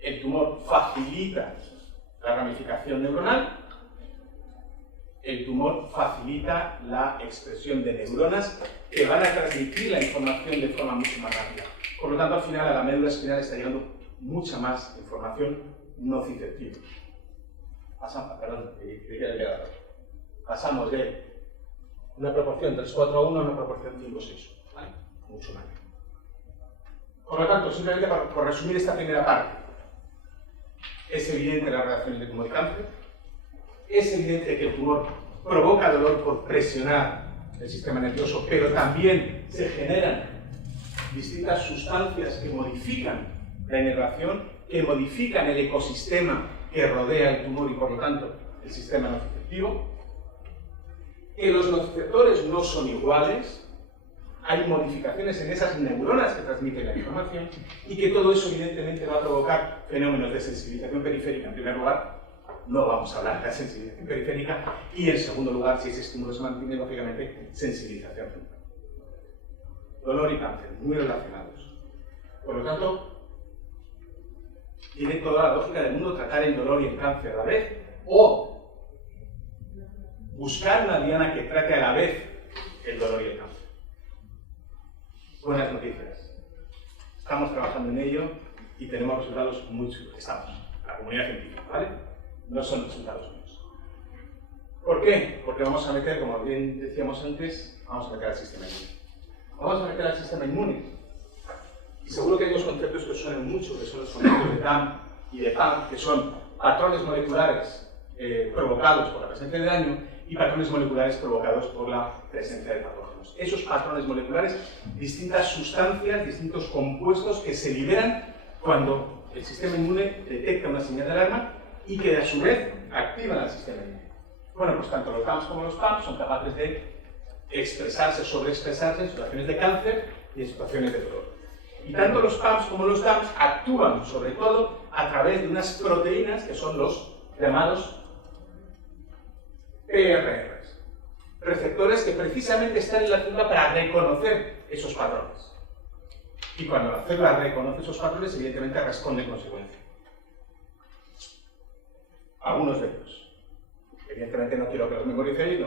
el tumor facilita la ramificación neuronal, el tumor facilita la expresión de neuronas que van a transmitir la información de forma mucho más rápida. Por lo tanto, al final a la médula espinal está llegando mucha más información nociceptiva. Pasamos de una proporción 3:4:1 a una proporción 5:6, ¿vale? Mucho más. Por lo tanto, simplemente por resumir esta primera parte, es evidente la relación entre tumor y cáncer, es evidente que el tumor provoca dolor por presionar el sistema nervioso, pero también se generan distintas sustancias que modifican la inervación, que modifican el ecosistema que rodea el tumor y por lo tanto el sistema nociceptivo, que los nociceptores no son iguales, hay modificaciones en esas neuronas que transmiten la información y que todo eso evidentemente va a provocar fenómenos de sensibilización periférica. En primer lugar, no vamos a hablar de la sensibilización periférica y en segundo lugar, si ese estímulo se mantiene, lógicamente, sensibilización central. Dolor y cáncer, muy relacionados. Por lo tanto, tiene toda la lógica del mundo tratar el dolor y el cáncer a la vez o buscar una diana que trate a la vez el dolor y el cáncer. Buenas noticias. Estamos trabajando en ello y tenemos resultados muy chulos. Estamos, la comunidad científica, ¿vale? No son resultados míos. ¿Por qué? Porque vamos a meter, como bien decíamos antes, vamos a meter al sistema inmune. Vamos a meter al sistema inmune. Y seguro que hay dos conceptos que os suenan mucho, que son los conceptos de TAM y de PAM, que son patrones moleculares provocados por la presencia de daño y patrones moleculares provocados por la presencia de patógenos. Esos patrones moleculares, distintas sustancias, distintos compuestos que se liberan cuando el sistema inmune detecta una señal de alarma y que a su vez activan al sistema inmune. Bueno, pues tanto los TAMs como los PAMs son capaces de expresarse, sobreexpresarse en situaciones de cáncer y en situaciones de dolor. Y tanto los PAMs como los TAMs actúan sobre todo a través de unas proteínas que son los llamados PRRs, receptores que precisamente están en la célula para reconocer esos patrones. Y cuando la célula reconoce esos patrones, evidentemente responde en consecuencia. Algunos de ellos. Evidentemente no quiero que los memoricéis,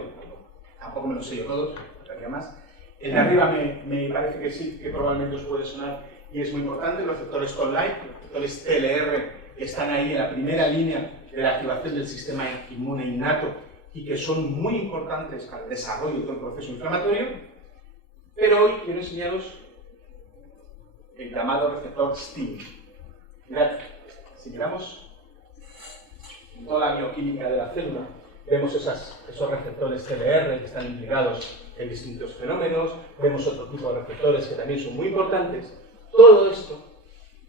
tampoco me los sé yo todos, faltaría más. El de arriba me parece que sí, que probablemente os puede sonar y es muy importante, los receptores Toll-like, los receptores TLR, que están ahí en la primera línea de la activación del sistema inmune innato y que son muy importantes para el desarrollo de un proceso inflamatorio, pero hoy quiero enseñaros el llamado receptor STING. Mirad, si miramos en toda la bioquímica de la célula, vemos esos receptores CDR que están implicados en distintos fenómenos, vemos otro tipo de receptores que también son muy importantes. Todo esto,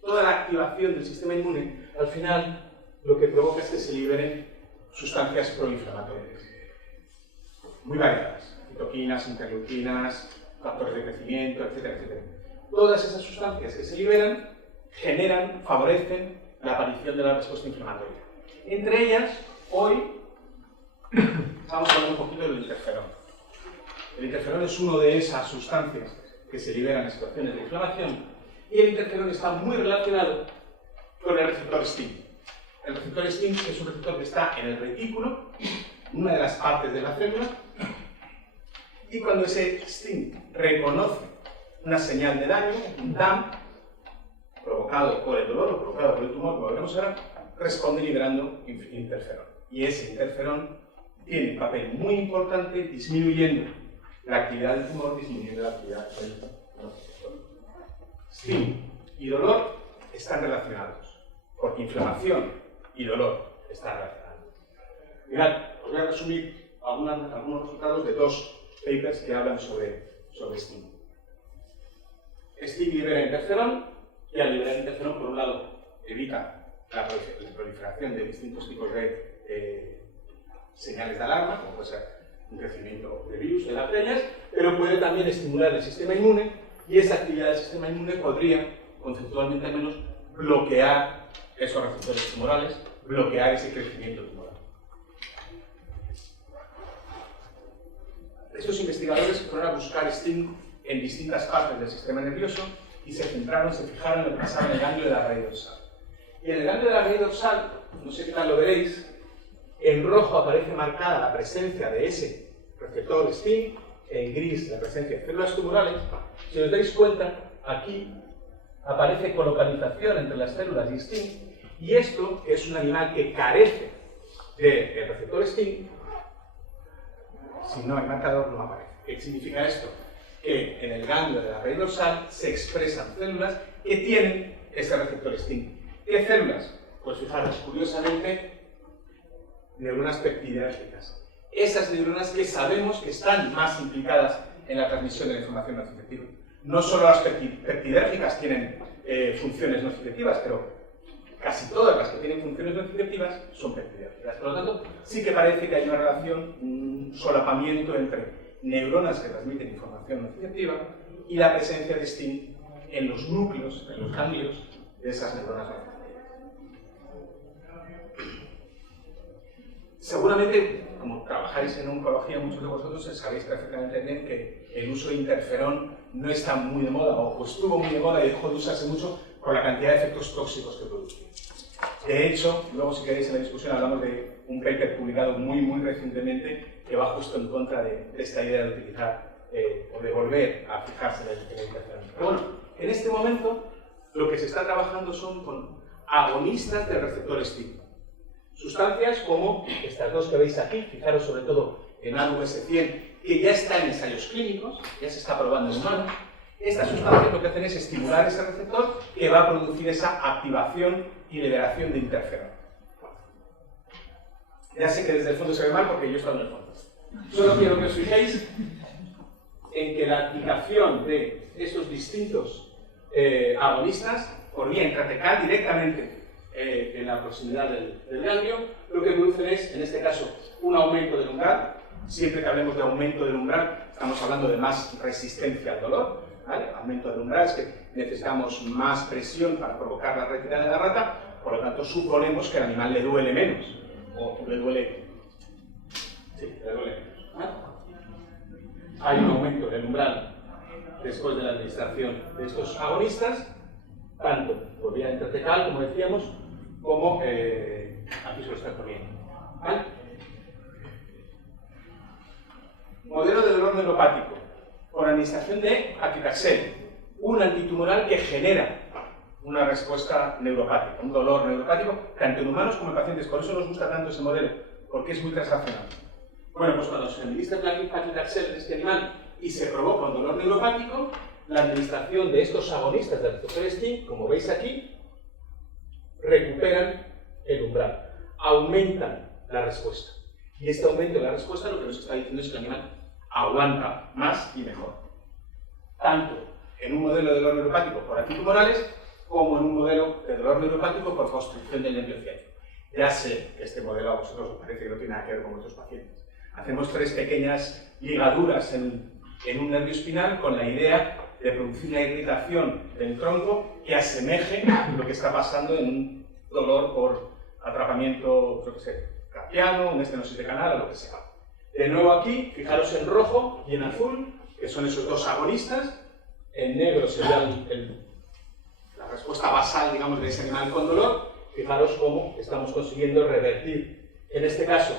toda la activación del sistema inmune, al final lo que provoca es que se liberen sustancias proinflamatorias, muy variadas, citoquinas, interleuquinas, factores de crecimiento, etcétera, etcétera. Todas esas sustancias que se liberan generan, favorecen la aparición de la respuesta inflamatoria. Entre ellas, hoy estamos hablando un poquito del interferón. El interferón es una de esas sustancias que se liberan en situaciones de inflamación y el interferón está muy relacionado con el receptor STING. El receptor STING es un receptor que está en el retículo, una de las partes de la célula, y cuando ese STING reconoce una señal de daño, un DAM, provocado por el dolor o provocado por el tumor, como veremos ahora, responde liberando interferón. Y ese interferón tiene un papel muy importante disminuyendo la actividad del tumor, disminuyendo la actividad del tumor. STING y dolor están relacionados, porque inflamación y dolor están relacionados. Mirad, os voy a resumir algunos resultados de dos papers que hablan sobre STING. STING libera interferón, y al liberar interferón, por un lado, evita la proliferación de distintos tipos de señales de alarma, como puede ser un crecimiento de virus, de bacterias, pero puede también estimular el sistema inmune, y esa actividad del sistema inmune podría, conceptualmente al menos, bloquear esos receptores tumorales, bloquear ese crecimiento tumoral. Estos investigadores fueron a buscar STING en distintas partes del sistema nervioso y se fijaron en lo que pasaba en el ganglio de la raíz dorsal. Y en el ganglio de la raíz dorsal, no sé qué tal lo veréis, en rojo aparece marcada la presencia de ese receptor STING, en gris la presencia de células tumorales. Si os dais cuenta, aquí aparece colocalización entre las células y STING, y esto, que es un animal que carece del receptor STING, si no hay marcador no aparece. ¿Qué significa esto? Que en el ganglio de la raíz dorsal se expresan células que tienen ese receptor STING. ¿Qué células? Pues fijaros, curiosamente, neuronas peptidérgicas. Esas neuronas que sabemos que están más implicadas en la transmisión de la información nociceptiva. No solo las peptidérgicas tienen funciones nociceptivas, pero casi todas las que tienen funciones nociceptivas son peptidérgicas. Por lo tanto, sí que parece que hay una relación, un solapamiento entre neuronas que transmiten información nociceptiva y la presencia de STING en los núcleos, en los ganglios de esas neuronas nociceptivas. Seguramente, como trabajáis en oncología, muchos de vosotros sabéis perfectamente bien que el uso de interferón no está muy de moda, o estuvo muy de moda y dejó de usarse mucho por la cantidad de efectos tóxicos que produce. De hecho, luego si queréis en la discusión hablamos de un paper publicado muy recientemente que va justo en contra de esta idea de utilizar o de volver a fijarse en el interferón. Pero bueno, en este momento lo que se está trabajando son con agonistas del receptor STING. Sustancias como estas dos que veis aquí, fijaros sobre todo en AVS100, que ya está en ensayos clínicos, ya se está probando en humanos. Estas sustancias lo que hacen es estimular ese receptor que va a producir esa activación y liberación de interferón. Ya sé que desde el fondo se ve mal porque yo he estado en el fondo. Solo quiero que os fijéis en que la aplicación de estos distintos agonistas por vía intratecal directamente en la proximidad del ganglio, lo que producen es, en este caso, un aumento del umbral. Siempre que hablemos de aumento del umbral, estamos hablando de más resistencia al dolor, ¿vale? Aumento del umbral es que necesitamos más presión para provocar la retirada de la rata, por lo tanto suponemos que al animal le duele menos, o le duele... Sí, le duele menos, ¿vale? Hay un aumento del umbral después de la administración de estos agonistas, tanto por vía intratecal, como decíamos, como aquí se lo está poniendo, ¿vale? Modelo de dolor neuropático, con administración de paclitaxel, un antitumoral que genera una respuesta neuropática, un dolor neuropático, tanto en humanos como en pacientes. Por eso nos gusta tanto ese modelo, porque es muy translacional. Bueno, pues cuando se administra paclitaxel en este animal y se provoca un dolor neuropático, la administración de estos agonistas del receptor STING, como veis aquí, recuperan el umbral, aumentan la respuesta. Y este aumento de la respuesta lo que nos está diciendo es que el animal aguanta más y mejor. Tanto en un modelo de dolor neuropático por antitumorales, como en un modelo de dolor neuropático por construcción del nervio ciático. Ya sé que este modelo a vosotros os parece que no tiene nada que ver con vuestros pacientes. Hacemos 3 pequeñas ligaduras en un nervio espinal con la idea de producir una irritación del tronco que asemeje lo que está pasando en un dolor por atrapamiento, yo que sé, carpiano, una estenosis de canal o lo que sea. De nuevo aquí, fijaros en rojo y en azul, que son esos dos agonistas. En negro sería la respuesta basal, digamos, de ese animal con dolor. Fijaros cómo estamos consiguiendo revertir, en este caso,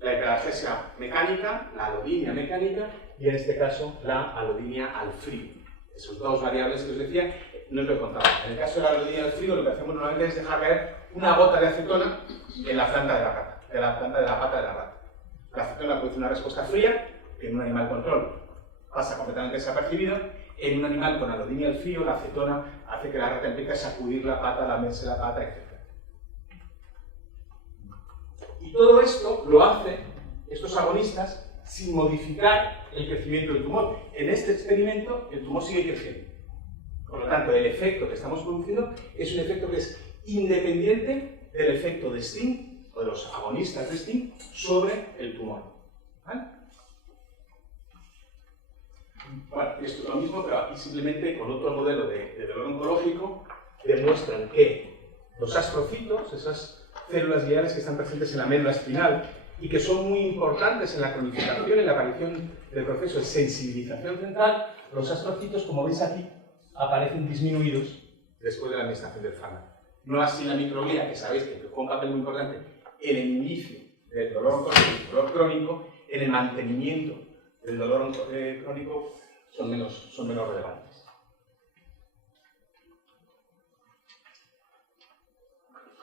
la hiperalgesia mecánica, la alodinia mecánica, y en este caso, la alodinia al frío. Esas dos variables que os decía, no os lo he contado. En el caso de la alodinia al frío, lo que hacemos normalmente es dejar caer una gota de acetona en la planta de la rata, de la pata de la rata. La acetona produce una respuesta fría, que en un animal control pasa completamente desapercibido. En un animal con alodinia al frío, la acetona hace que la rata empiece a sacudir la pata, lamerse la pata, etc. Y todo esto lo hacen estos agonistas sin modificar el crecimiento del tumor. En este experimento, el tumor sigue creciendo. Por lo tanto, el efecto que estamos produciendo es un efecto que es independiente del efecto de STING, o de los agonistas de STING, sobre el tumor. ¿Vale? Bueno, esto es lo mismo, pero aquí simplemente con otro modelo de dolor oncológico demuestran que los astrocitos, esas células gliales que están presentes en la médula espinal y que son muy importantes en la cronificación y la aparición del proceso de sensibilización central, los astrocitos, como veis aquí, aparecen disminuidos después de la administración del fármaco. No así la microglía, que sabéis que juega un papel muy importante en el inicio del dolor oncológico y el dolor crónico, en el mantenimiento del dolor crónico son menos relevantes.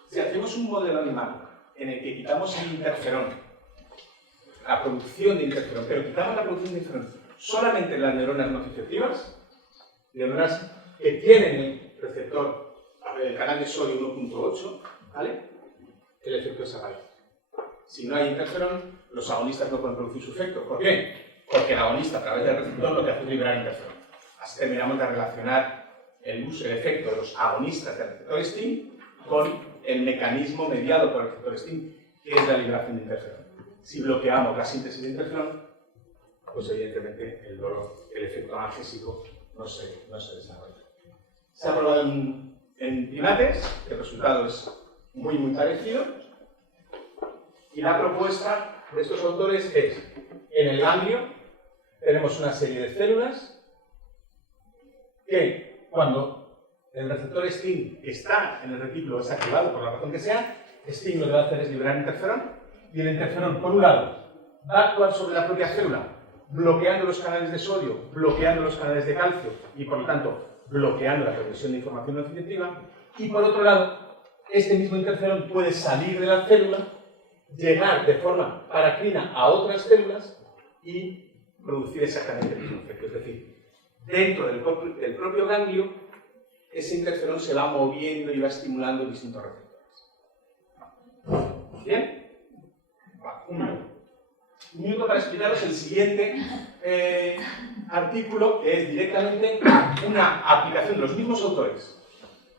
Si hacemos un modelo animal en el que quitamos el interferón, la producción de interferón, pero quitamos la producción de interferón solamente en las neuronas nociceptivas, neuronas que tienen el receptor, el canal de sodio 1.8, ¿vale? El efecto desaparece. Si no hay interferón, los agonistas no pueden producir su efecto. ¿Por qué? Porque el agonista, a través del receptor, lo que hace es liberar interferón. Así terminamos de relacionar el efecto de los agonistas del receptor STING con el mecanismo mediado por el receptor STING, que es la liberación de interferón. Si bloqueamos la síntesis de interferón, pues evidentemente el efecto analgésico no se desarrolla. Se ha probado en primates, el resultado es muy parecido, y la propuesta de estos autores es, en el ganglio tenemos una serie de células que cuando el receptor STING que está en el retículo es activado por la razón que sea, STING lo que va a hacer es liberar interferón, y el interferón, por un lado, va a actuar sobre la propia célula, bloqueando los canales de sodio, bloqueando los canales de calcio y, por lo tanto, bloqueando la transmisión de información nociceptiva, y por otro lado, este mismo interferón puede salir de la célula, llegar de forma paracrina a otras células y producir exactamente el mismo efecto. Es decir, dentro del propio ganglio, ese interferón se va moviendo y va estimulando distintos receptores. ¿Bien? Un minuto para explicaros el siguiente artículo, que es directamente una aplicación de los mismos autores.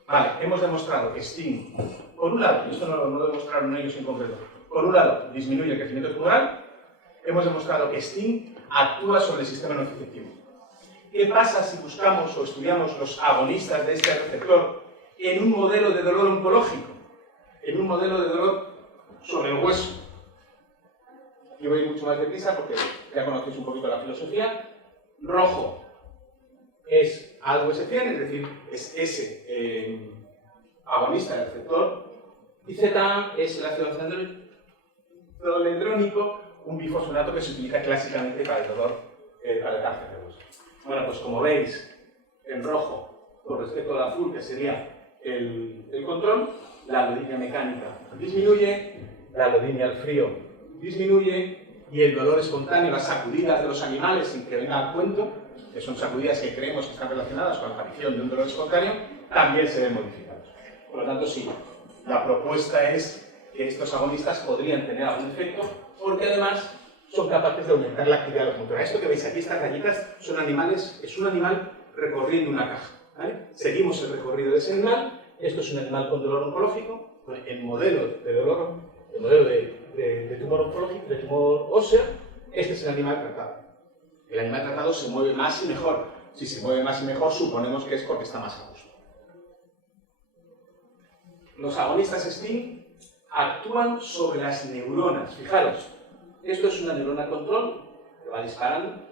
Vale, hemos demostrado que STING, por un lado, y esto no lo demostraron ellos en concreto, por un lado disminuye el crecimiento tumoral, hemos demostrado que STING actúa sobre el sistema nociceptivo. ¿Qué pasa si buscamos o estudiamos los agonistas de este receptor en un modelo de dolor oncológico? En un modelo de dolor sobre el hueso. Yo voy mucho más deprisa porque ya conocéis un poquito la filosofía. Rojo es algo esencial, es decir, es ese agonista del receptor. Y Z es el ácido zoledrónico, un bifosfonato que se utiliza clásicamente para el dolor, para el cáncer de hueso. Bueno, pues como veis, en rojo, con respecto al azul, que sería el control, la alodinia mecánica disminuye, la alodinia al frío disminuye, y el dolor espontáneo, las sacudidas de los animales sin que venga al cuento, que son sacudidas que creemos que están relacionadas con la aparición de un dolor espontáneo, también se ven modificados. Por lo tanto, sí, la propuesta es que estos agonistas podrían tener algún efecto, porque además son capaces de aumentar la actividad locomotora. Esto que veis aquí, estas rayitas, son animales, es un animal recorriendo una caja, ¿vale? Seguimos el recorrido de ese animal. Esto es un animal con dolor oncológico, el modelo de dolor, el modelo de tumor oncológico, de tumor óseo. Este es el animal tratado. El animal tratado se mueve más y mejor. Si se mueve más y mejor, suponemos que es porque está más a gusto. Los agonistas STING actúan sobre las neuronas. Fijaros, esto es una neurona control, que va disparando.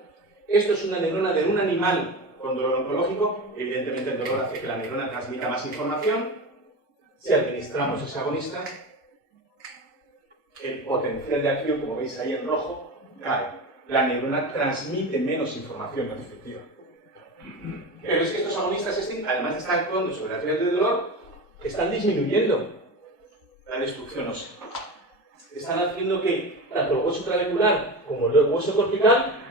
Esto es una neurona de un animal con dolor oncológico. Evidentemente el dolor hace que la neurona transmita más información. Si administramos ese agonista, el potencial de acción, como veis ahí en rojo, cae. La neurona transmite menos información no efectiva. Pero es que estos agonistas STING, además de estar actuando sobre las vías del dolor, están disminuyendo la destrucción ósea. Están haciendo que tanto el hueso clavicular como el hueso cortical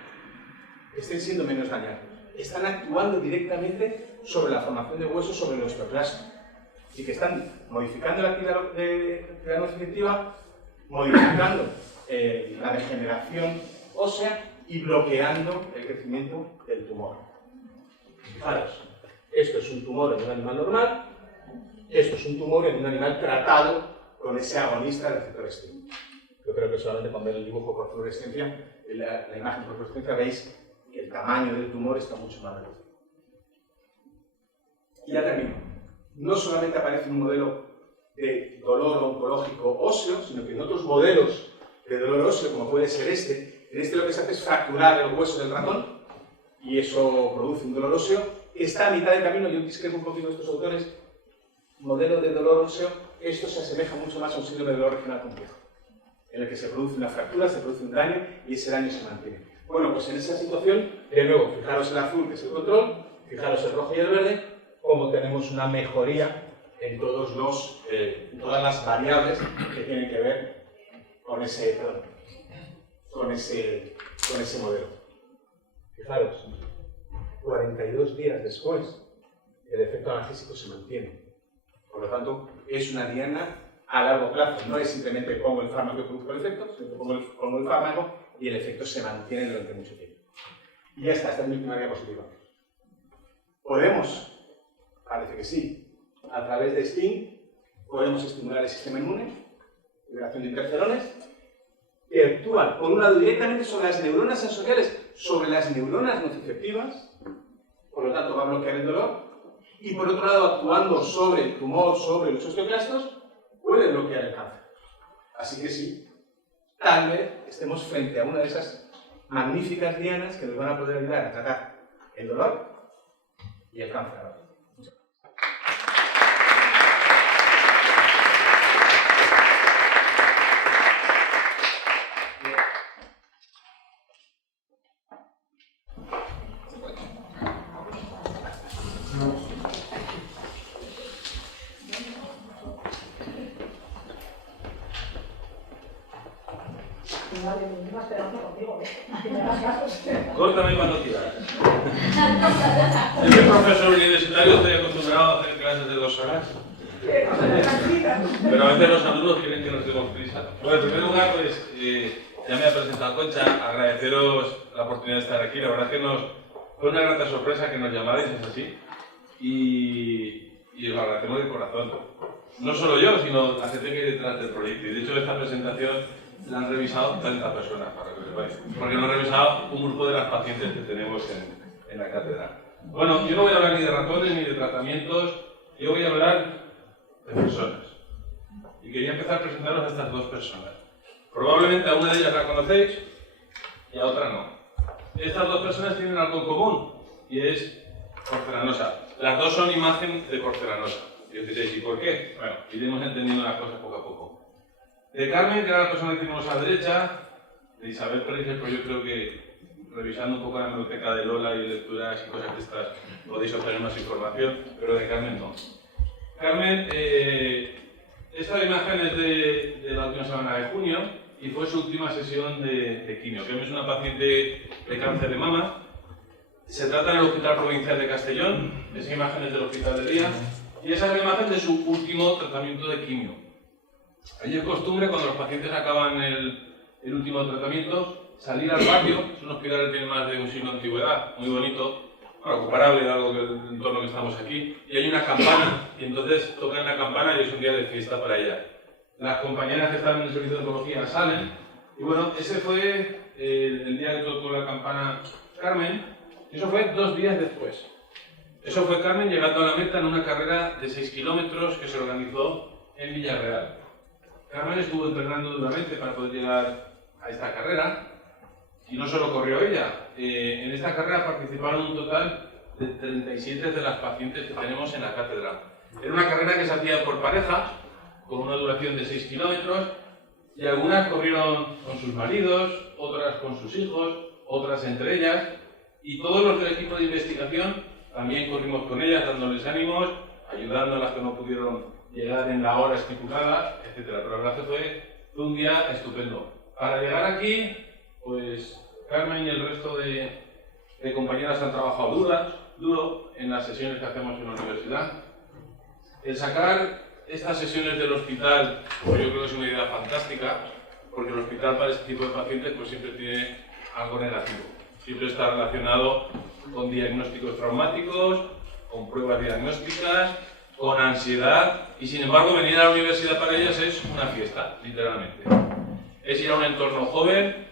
estén siendo menos dañados. Están actuando directamente sobre la formación de huesos, sobre el osteoclasto. Y que están modificando la actividad no efectiva, modificando la degeneración ósea y bloqueando el crecimiento del tumor. Fijaros, esto es un tumor en un animal normal, esto es un tumor en un animal tratado con ese agonista del receptor STING. Yo creo que solamente con ver el dibujo por fluorescencia, la imagen por fluorescencia, veis que el tamaño del tumor está mucho más reducido. Y ya termino. No solamente aparece un modelo de dolor oncológico óseo, sino que en otros modelos de dolor óseo, como puede ser en este lo que se hace es fracturar el hueso del ratón, y eso produce un dolor óseo. Está a mitad de camino, yo discrepo un poquito de estos autores, modelo de dolor óseo, esto se asemeja mucho más a un síndrome de dolor regional complejo, en el que se produce una fractura, se produce un daño, y ese daño se mantiene. Bueno, pues en esa situación, de nuevo, fijaros el azul, que es el control, fijaros el rojo y el verde, como tenemos una mejoría en todas las variables que tienen que ver con ese modelo. Fijaros, 42 días después, el efecto analgésico se mantiene. Por lo tanto, es una diana a largo plazo. No es simplemente pongo el fármaco que produzco el efecto, sino que pongo el fármaco y el efecto se mantiene durante mucho tiempo. Y ya está, esta es mi última diapositiva. ¿Podemos? Parece que sí. A través de STING podemos estimular el sistema inmune, liberación de interferones, que actúan, por un lado, directamente sobre las neuronas sensoriales, sobre las neuronas nociceptivas, por lo tanto va a bloquear el dolor, y por otro lado, actuando sobre el tumor, sobre los osteoclastos, puede bloquear el cáncer. Así que sí, tal vez estemos frente a una de esas magníficas dianas que nos van a poder ayudar a tratar el dolor y el cáncer. Córtame cuando quieras. Este profesor universitario estoy acostumbrado a hacer clases de 2 horas. Pero a veces los alumnos quieren que nos demos prisa. Bueno, en primer lugar, pues ya me ha presentado Concha, agradeceros la oportunidad de estar aquí. La verdad que fue una grata sorpresa que nos llamarais, es así. Y os lo agradecemos de corazón. No solo yo, sino la gente que hay detrás del proyecto. Y de hecho, esta presentación la han revisado 30 personas, para que lo sepáis. Porque lo han revisado un grupo de las pacientes que tenemos en la cátedra. Bueno, yo no voy a hablar ni de ratones ni de tratamientos, yo voy a hablar de personas. Y quería empezar a presentaros a estas 2 personas. Probablemente a una de ellas la conocéis y a otra no. Estas 2 personas tienen algo en común y es porcelanosa. Las 2 son imagen de porcelanosa. Y os diréis, ¿y por qué? Bueno, iremos entendiendo las cosas poco a poco. De Carmen, que era la persona que tenemos a la derecha, de Isabel Pérez, pues yo creo que revisando un poco la biblioteca de Lola y lecturas y cosas de estas podéis obtener más información, pero de Carmen no. Carmen, esta imagen es de la última semana de junio y fue su última sesión de quimio. Carmen es una paciente de cáncer de mama. Se trata en el Hospital Provincial de Castellón, es imágenes del hospital de día, y esa es la imagen de su último tratamiento de quimio. Allí es costumbre, cuando los pacientes acaban el último tratamiento, salir al patio. Es un hospital que tiene más de un siglo de antigüedad, muy bonito, bueno, comparable a algo del entorno que estamos aquí, y hay una campana, y entonces tocan la campana y es un día de fiesta para ella. Las compañeras que están en el servicio de oncología salen, y bueno, ese fue el día que tocó la campana Carmen, y eso fue 2 días después. Eso fue Carmen llegando a la meta en una carrera de 6 kilómetros que se organizó en Villarreal. Carmen estuvo entrenando duramente para poder llegar a esta carrera, y no solo corrió ella. En esta carrera participaron un total de 37 de las pacientes que tenemos en la cátedra. Era una carrera que se hacía por pareja, con una duración de 6 kilómetros, y algunas corrieron con sus maridos, otras con sus hijos, otras entre ellas, y todos los del equipo de investigación también corrimos con ellas, dándoles ánimos, ayudando a las que no pudieron llegar en la hora estipulada, etc. Pero la verdad que fue un día estupendo. Para llegar aquí, pues Carmen y el resto de compañeras han trabajado duro en las sesiones que hacemos en la universidad. El sacar estas sesiones del hospital, pues yo creo que es una idea fantástica, porque el hospital para este tipo de pacientes pues siempre tiene algo negativo. Siempre está relacionado con diagnósticos traumáticos, con pruebas diagnósticas, con ansiedad, y sin embargo venir a la universidad para ellas es una fiesta, literalmente. Es ir a un entorno joven,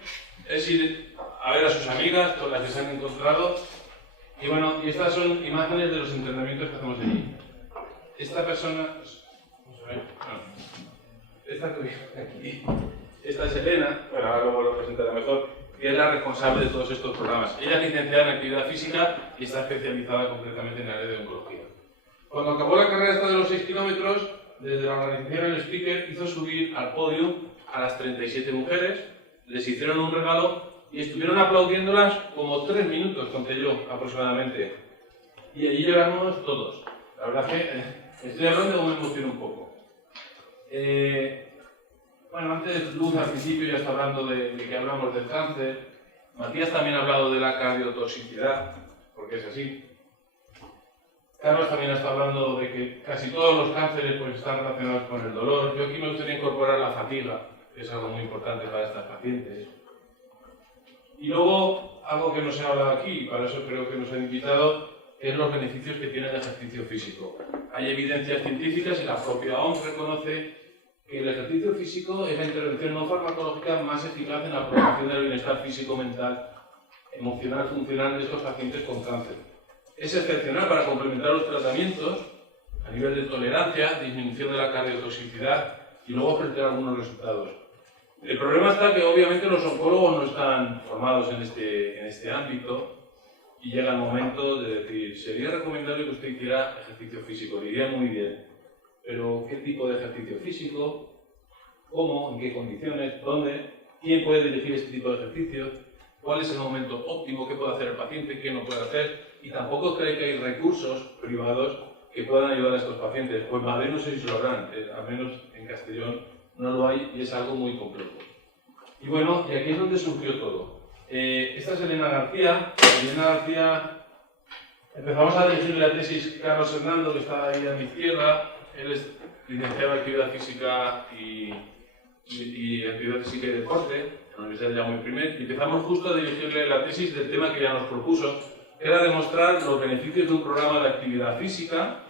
es ir a ver a sus amigas con las que se han encontrado, y bueno, y estas son imágenes de los entrenamientos que hacemos allí. Esta persona, vamos a ver, esta que viene aquí, esta es Elena, bueno, ahora luego lo presentaré mejor, que es la responsable de todos estos programas. Ella es licenciada en actividad física y está especializada concretamente en el área de oncología. Cuando acabó la carrera esta de los 6 kilómetros, desde la organización el speaker hizo subir al podio a las 37 mujeres, les hicieron un regalo y estuvieron aplaudiéndolas como 3 minutos, conté yo aproximadamente. Y allí lloramos todos. La verdad que estoy hablando como me emociono un poco. Bueno, antes Luz al principio ya está hablando de que hablamos del cáncer. Matías también ha hablado de la cardiotoxicidad, porque es así. Carlos también está hablando de que casi todos los cánceres pues, están relacionados con el dolor. Yo aquí me gustaría incorporar la fatiga, que es algo muy importante para estas pacientes. Y luego, algo que no se ha hablado aquí, y para eso creo que nos han invitado, es los beneficios que tiene el ejercicio físico. Hay evidencias científicas y la propia OMS reconoce que el ejercicio físico es la intervención no farmacológica más eficaz en la promoción del bienestar físico, mental, emocional, funcional de estos pacientes con cáncer. Es excepcional para complementar los tratamientos a nivel de tolerancia, disminución de la cardiotoxicidad y luego ofrecer algunos resultados. El problema está que obviamente los oncólogos no están formados en este ámbito y llega el momento de decir, sería recomendable que usted hiciera ejercicio físico, le iría muy bien. Pero, ¿qué tipo de ejercicio físico? ¿Cómo? ¿En qué condiciones? ¿Dónde? ¿Quién puede dirigir este tipo de ejercicios? ¿Cuál es el momento óptimo? ¿Qué puede hacer el paciente? ¿Qué no puede hacer? Y tampoco cree que hay recursos privados que puedan ayudar a estos pacientes. Pues Madrid no sé si se lo harán, al menos en Castellón no lo hay y es algo muy complejo. Y bueno, y aquí es donde surgió todo. Esta es Elena García. Elena García, empezamos a dirigir la tesis Carlos Hernando, que está ahí a mi izquierda. Él es licenciado en actividad física y actividad física y deporte en la Universidad de Jaume I. Y empezamos justo a dirigirle la tesis del tema que ya nos propuso, que era demostrar los beneficios de un programa de actividad física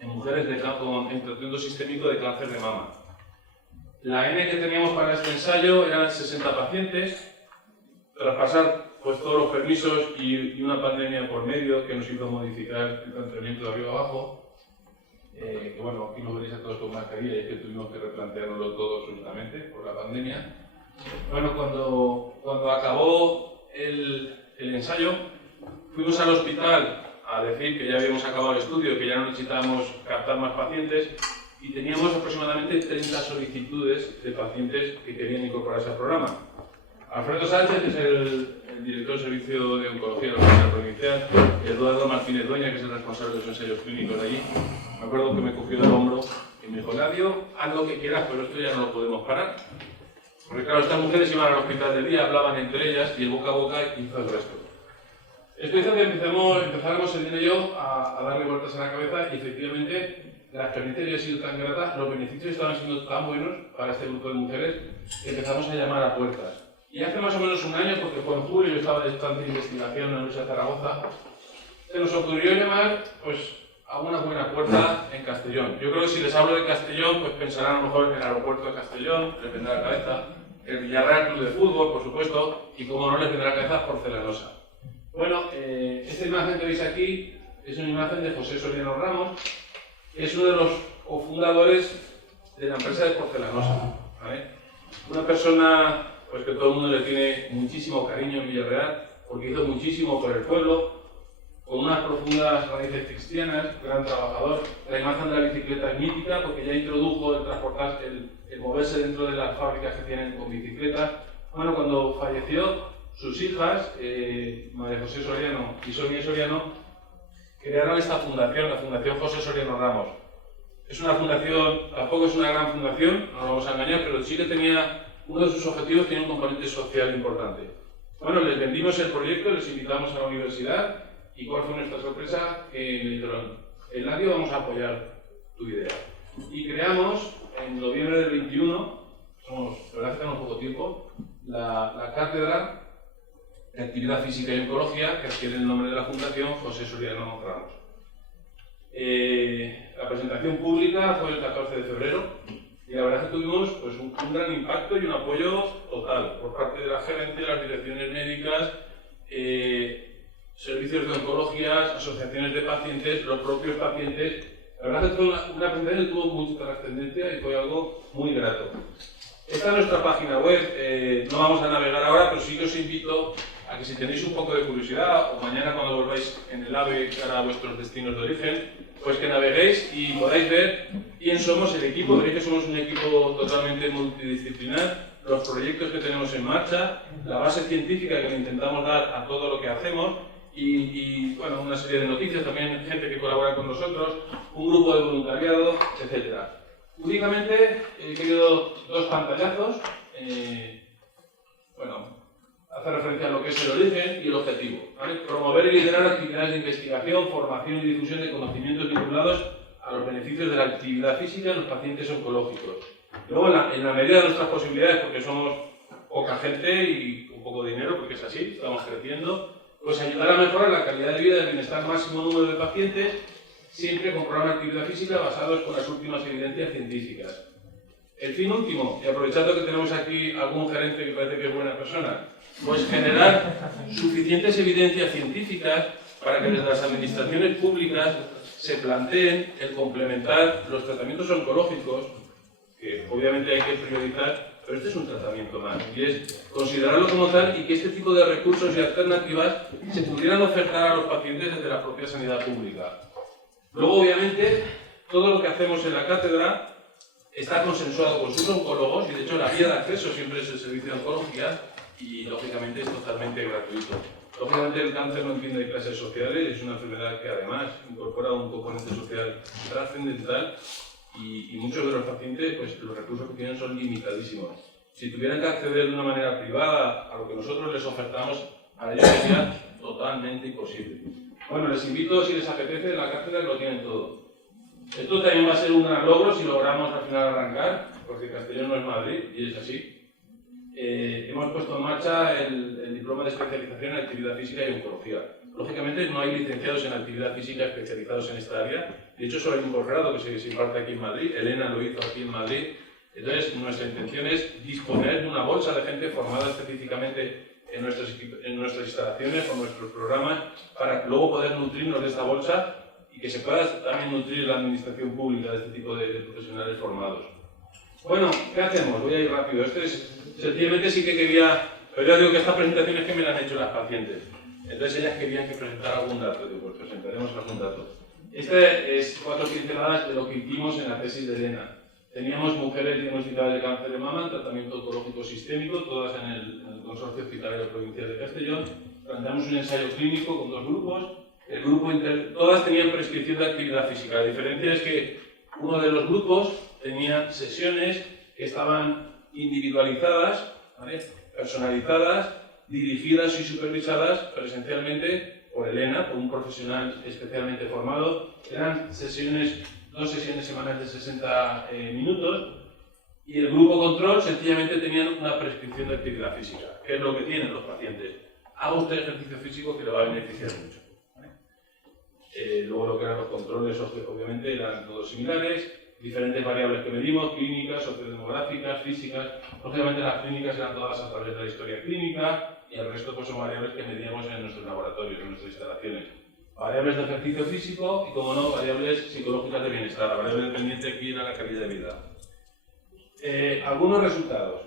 en mujeres en tratamiento sistémico de cáncer de mama. La N que teníamos para este ensayo eran 60 pacientes. Tras pasar pues, todos los permisos y una pandemia por medio que nos hizo modificar el planteamiento de arriba abajo, que bueno, aquí nos veréis a todos con mascarilla y es que tuvimos que replanteárnoslo todo absolutamente por la pandemia. Bueno, cuando acabó el ensayo, fuimos al hospital a decir que ya habíamos acabado el estudio, que ya no necesitábamos captar más pacientes y teníamos aproximadamente 30 solicitudes de pacientes que querían incorporarse al programa. Alfredo Sánchez, que es el director del Servicio de Oncología de la Universidad Provincial, y Eduardo Martínez Dueña, que es el responsable de los ensayos clínicos de allí, me acuerdo que me cogió del hombro y me dijo, Ladio, haz lo que quieras, pero esto ya no lo podemos parar. Porque claro, estas mujeres iban al hospital de día, hablaban entre ellas y el boca a boca hizo el resto. Esto hizo que empezáramos Elena y yo a darle vueltas a la cabeza y efectivamente la experiencia había sido tan grata, los beneficios estaban siendo tan buenos para este grupo de mujeres que empezamos a llamar a puertas. Y hace más o menos un año, porque fue en julio, yo estaba de estancia de investigación en la Universidad de Zaragoza, se nos ocurrió llamar pues, a una buena puerta en Castellón. Yo creo que si les hablo de Castellón, pues pensarán a lo mejor en el aeropuerto de Castellón, les vendrá a la cabeza, el Villarreal Club de Fútbol, por supuesto, y como no les vendrá a la cabeza, Porcelanosa. Bueno, esta imagen que veis aquí es una imagen de José Soriano Ramos, que es uno de los cofundadores de la empresa de Porcelanosa. ¿Vale? Una persona pues, que todo el mundo le tiene muchísimo cariño en Villarreal, porque hizo muchísimo por el pueblo, con unas profundas raíces cristianas, gran trabajador. La imagen de la bicicleta es mítica porque ya introdujo el transportarse, el moverse dentro de las fábricas que tienen con bicicletas. Bueno, cuando falleció, sus hijas, María José Soriano y Sonia Soriano, crearon esta fundación, la Fundación José Soriano Ramos. Es una fundación, tampoco es una gran fundación, no nos vamos a engañar, pero sí que tenía, uno de sus objetivos tiene un componente social importante. Bueno, les vendimos el proyecto, les invitamos a la universidad, y ¿cuál fue nuestra sorpresa? Que me dijeron, Eladio, vamos a apoyar tu idea. Y creamos, en noviembre del 21, la verdad que tenemos poco tiempo, la cátedra de Actividad Física y Oncología, que adquiere el nombre de la Fundación José Soriano Ramos. La presentación pública fue el 14 de febrero y la verdad es que tuvimos pues, un gran impacto y un apoyo total por parte de la gerencia, las direcciones médicas, servicios de oncología, asociaciones de pacientes, los propios pacientes. La verdad es que fue una presentación que tuvo mucha trascendencia y fue algo muy grato. Esta es nuestra página web, no vamos a navegar ahora, pero sí que os invito a que si tenéis un poco de curiosidad o mañana cuando volváis en el AVE cara a vuestros destinos de origen, pues que naveguéis y podáis ver quién somos el equipo. Veréis que somos un equipo totalmente multidisciplinar, los proyectos que tenemos en marcha, la base científica que le intentamos dar a todo lo que hacemos y bueno, una serie de noticias, también gente que colabora con nosotros, un grupo de voluntariado, etc. Únicamente he querido dos pantallazos. Bueno, hace referencia a lo que es el origen y el objetivo. ¿Vale? Promover y liderar actividades de investigación, formación y difusión de conocimientos vinculados a los beneficios de la actividad física en los pacientes oncológicos. Luego, en la medida de nuestras posibilidades, porque somos poca gente y un poco de dinero, porque es así, estamos creciendo, pues ayudar a mejorar la calidad de vida y el bienestar máximo número de pacientes, siempre con programas de actividad física basados con las últimas evidencias científicas. El fin último, y aprovechando que tenemos aquí algún gerente que parece que es buena persona, pues generar suficientes evidencias científicas para que desde las administraciones públicas se planteen el complementar los tratamientos oncológicos, que obviamente hay que priorizar, pero este es un tratamiento más, y es considerarlo como tal y que este tipo de recursos y alternativas se pudieran ofertar a los pacientes desde la propia sanidad pública. Luego, obviamente, todo lo que hacemos en la cátedra está consensuado con sus oncólogos y, de hecho, la vía de acceso siempre es el servicio de oncología y, lógicamente, es totalmente gratuito. Lógicamente, el cáncer no entiende de clases sociales, es una enfermedad que, además, incorpora un componente social trascendental y muchos de los pacientes, pues, los recursos que tienen son limitadísimos. Si tuvieran que acceder de una manera privada a lo que nosotros les ofertamos, para ellos sería totalmente imposible. Bueno, les invito, si les apetece, la cátedra lo tienen todo. Esto también va a ser un gran logro si logramos al final arrancar, porque Castellón no es Madrid, y es así. Hemos puesto en marcha el diploma de especialización en actividad física y oncología. Lógicamente no hay licenciados en actividad física especializados en esta área. De hecho, solo hay un posgrado que se imparte aquí en Madrid. Elena lo hizo aquí en Madrid. Entonces, nuestra intención es disponer de una bolsa de gente formada específicamente en nuestras instalaciones, con nuestros programas, para luego poder nutrirnos de esta bolsa y que se pueda también nutrir la administración pública de este tipo de profesionales formados. Bueno, ¿qué hacemos? Voy a ir rápido. Sencillamente sí que quería, pero ya digo que estas presentaciones que me las han hecho las pacientes. Entonces ellas querían que presentara algún dato. Digo, pues presentaremos algún dato. Este es 4 pinceladas de lo que hicimos en la tesis de Elena. Teníamos mujeres diagnosticadas de cáncer de mama en tratamiento oncológico sistémico, todas en el Consorcio Hospitalario Provincial de Castellón. Planteamos un ensayo clínico con 2 grupos. El grupo todas tenían prescripción de actividad física. La diferencia es que uno de los grupos tenía sesiones que estaban individualizadas, ¿vale? Personalizadas, dirigidas y supervisadas presencialmente por Elena, por un profesional especialmente formado. Eran sesiones, 2 sesiones semanales de 60 minutos, y el grupo control sencillamente tenían una prescripción de actividad física, que es lo que tienen los pacientes. Haga usted ejercicio físico que le va a beneficiar mucho. ¿Vale? Luego lo que eran los controles, obviamente, eran todos similares, diferentes variables que medimos, clínicas, sociodemográficas, físicas. Lógicamente las clínicas eran todas a través de la historia clínica, y el resto pues, son variables que medíamos en nuestros laboratorios, en nuestras instalaciones. Variables de ejercicio físico y, como no, variables psicológicas de bienestar. La variable dependiente aquí era la calidad de vida. Algunos resultados.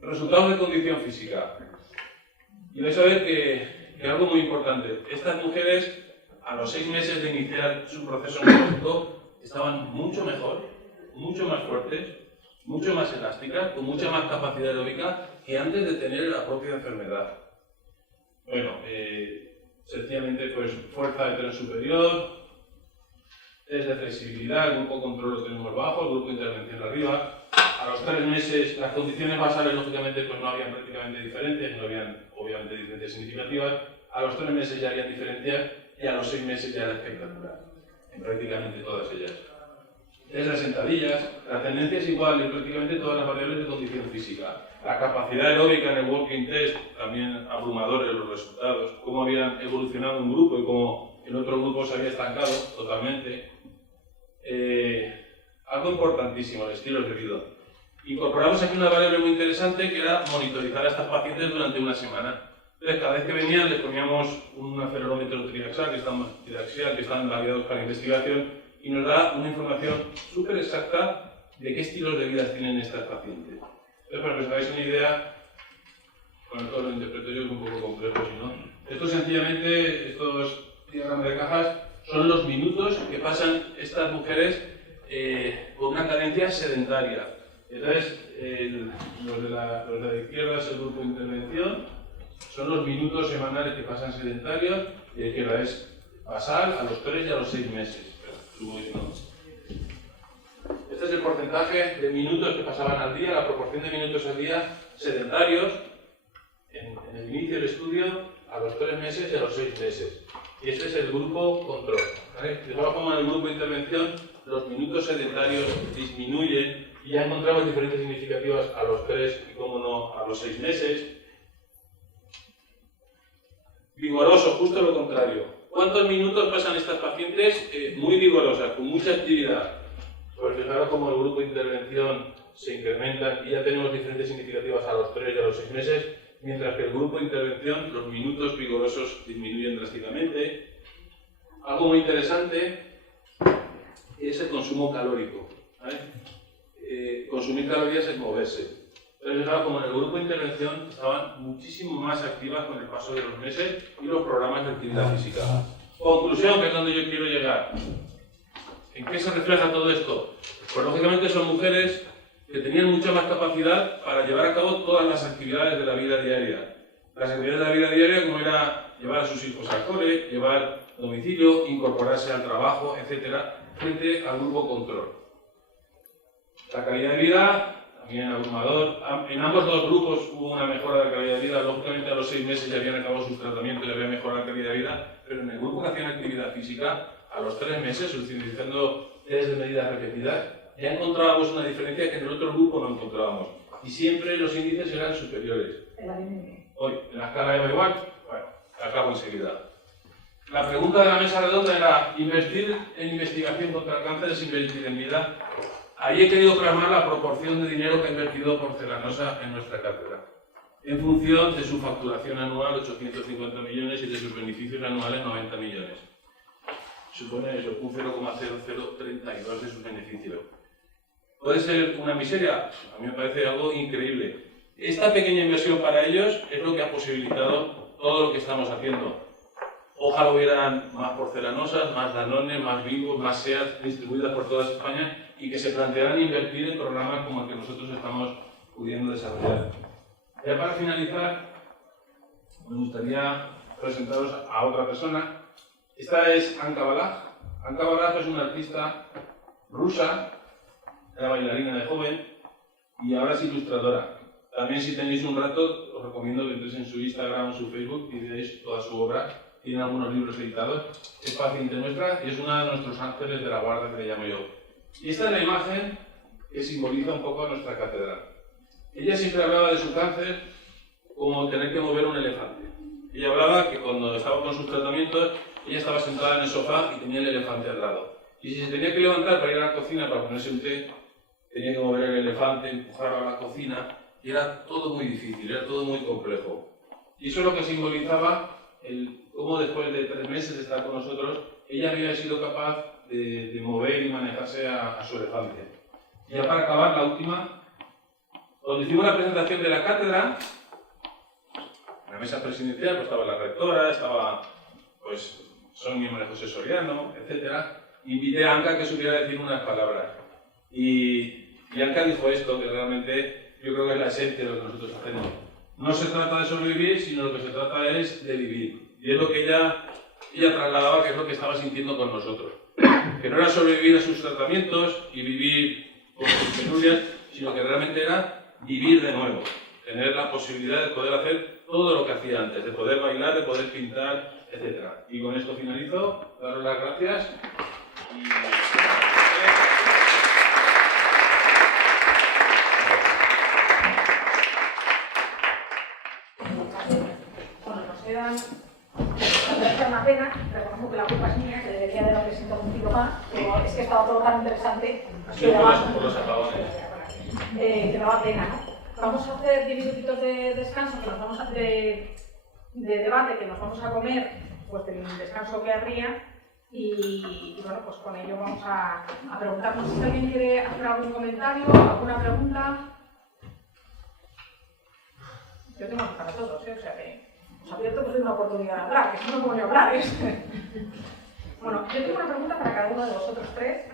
Resultados de condición física. Y vais a ver que algo muy importante. Estas mujeres, a los 6 meses de iniciar su proceso oncológico, estaban mucho mejor, mucho más fuertes, mucho más elásticas, con mucha más capacidad aeróbica que antes de tener la propia enfermedad. Bueno, sencillamente, pues, fuerza de tren superior, test de flexibilidad, el grupo control lo tenemos bajo, el grupo de intervención arriba. A los 3 meses, las condiciones basales, lógicamente, pues no habían prácticamente diferencias, no habían, obviamente, diferencias significativas. A los 3 meses ya habían diferencias y a los 6 meses ya era espectacular, en prácticamente todas ellas. Es las sentadillas, la tendencia es igual en prácticamente todas las variables de condición física. La capacidad aeróbica en el walking test, también abrumadores los resultados, cómo habían evolucionado un grupo y cómo el otro grupo se había estancado totalmente. Algo importantísimo, el estilo de vida. Incorporamos aquí una variable muy interesante que era monitorizar a estas pacientes durante una semana. Entonces, cada vez que venían les poníamos un acelerómetro triaxial que están validados para investigación, y nos da una información súper exacta de qué estilos de vida tienen estas pacientes. Entonces, para que os hagáis una idea, bueno, todo lo interpreto yo, es un poco complejo, si no. Esto sencillamente, estos diagramas de cajas, son los minutos que pasan estas mujeres con una cadencia sedentaria. Entonces, los de la izquierda es el grupo de intervención, son los minutos semanales que pasan sedentarios, y la izquierda es basal a los 3 y a los 6 meses. Este es el porcentaje de minutos que pasaban al día, la proporción de minutos al día sedentarios en el inicio del estudio, a los 3 meses y a los 6 meses. Y este es el grupo control. ¿Vale? De todas formas, en el grupo de intervención, los minutos sedentarios disminuyen y ya encontramos diferencias significativas a los 3 y, como no, a los 6 meses. Vigoroso, justo lo contrario. ¿Cuántos minutos pasan estas pacientes muy vigorosas, con mucha actividad? Pues fijaros cómo el grupo de intervención se incrementa y ya tenemos diferencias significativas a los 3 y a los 6 meses, mientras que el grupo de intervención, los minutos vigorosos disminuyen drásticamente. Algo muy interesante es el consumo calórico. ¿Vale? Consumir calorías es moverse. Entonces, fijaros como en el grupo de intervención estaban muchísimo más activas con el paso de los meses y los programas de actividad física. Conclusión, que es donde yo quiero llegar. ¿En qué se refleja todo esto? Pues lógicamente son mujeres que tenían mucha más capacidad para llevar a cabo todas las actividades de la vida diaria. Las actividades de la vida diaria, como era llevar a sus hijos al cole, llevar domicilio, incorporarse al trabajo, etc., frente al grupo control. La calidad de vida, también abrumador. En ambos dos grupos hubo una mejora de la calidad de vida. Lógicamente a los 6 meses ya habían acabado sus tratamientos y había mejorado la calidad de vida, pero en el grupo que hacían actividad física, a los 3 meses, utilizando test de medidas repetidas, ya encontrábamos una diferencia que en el otro grupo no encontrábamos. Y siempre los índices eran superiores. Hoy, en la escala de igual, bueno, acabo enseguida. La pregunta de la mesa redonda era: ¿invertir en investigación contra el cáncer es invertir en vida? Ahí he querido plasmar la proporción de dinero que ha invertido Porcelanosa en nuestra cátedra, en función de su facturación anual, 850 millones, y de sus beneficios anuales, 90 millones. Supone eso, un 0,0032 de sus beneficios. ¿Puede ser una miseria? A mí me parece algo increíble. Esta pequeña inversión para ellos es lo que ha posibilitado todo lo que estamos haciendo. Ojalá hubieran más porcelanosas, más Danone, más Bimbo, más SEAT distribuidas por toda España y que se plantearan invertir en programas como el que nosotros estamos pudiendo desarrollar. Ya para finalizar, me gustaría presentaros a otra persona. Esta es Anka Balaj. Anka Balaj es una artista rusa, era bailarina de joven, y ahora es ilustradora. También, si tenéis un rato, os recomiendo que entréis en su Instagram o su Facebook y veáis toda su obra. Tiene algunos libros editados. Es paciente nuestra y es una de nuestros ángeles de la guarda, que le llamo yo. Y esta es la imagen que simboliza un poco a nuestra catedral. Ella siempre hablaba de su cáncer como tener que mover un elefante. Ella hablaba que cuando estaba con sus tratamientos, ella estaba sentada en el sofá y tenía el elefante al lado. Y si se tenía que levantar para ir a la cocina para ponerse un té, tenía que mover el elefante, empujarlo a la cocina, y era todo muy difícil, era todo muy complejo. Y eso es lo que simbolizaba cómo después de 3 meses de estar con nosotros, ella había sido capaz de mover y manejarse a su elefante. Y ya para acabar, la última, cuando hicimos la presentación de la cátedra, en la mesa presidencial pues, estaba la rectora, estaba pues, Sonia y María José Soriano, etc. Invité a Anca que supiera decir unas palabras. Y Anca dijo esto, que realmente yo creo que es la esencia de lo que nosotros hacemos. No se trata de sobrevivir, sino lo que se trata es de vivir. Y es lo que ella trasladaba, que es lo que estaba sintiendo con nosotros. Que no era sobrevivir a sus tratamientos y vivir con sus penurias, sino que realmente era vivir de nuevo. Tener la posibilidad de poder hacer todo lo que hacía antes, de poder bailar, de poder pintar, etc. Y con esto finalizo, daros las gracias. Bueno, nos quedan... Es una pena, reconozco que la culpa es mía, que debería de haber sido un tiro más, pero es que estaba todo tan interesante que por los apagones. que daba pena, ¿no? Vamos a hacer 10 minutitos de descanso, que nos vamos a de debate, que nos vamos a comer pues del descanso que habría y bueno, pues con ello vamos a preguntarnos si alguien quiere hacer algún comentario, alguna pregunta. Yo tengo que para todos, o sea que os abierto pues una oportunidad de hablar, que si no me voy a hablar. Bueno, yo tengo una pregunta para cada uno de vosotros tres.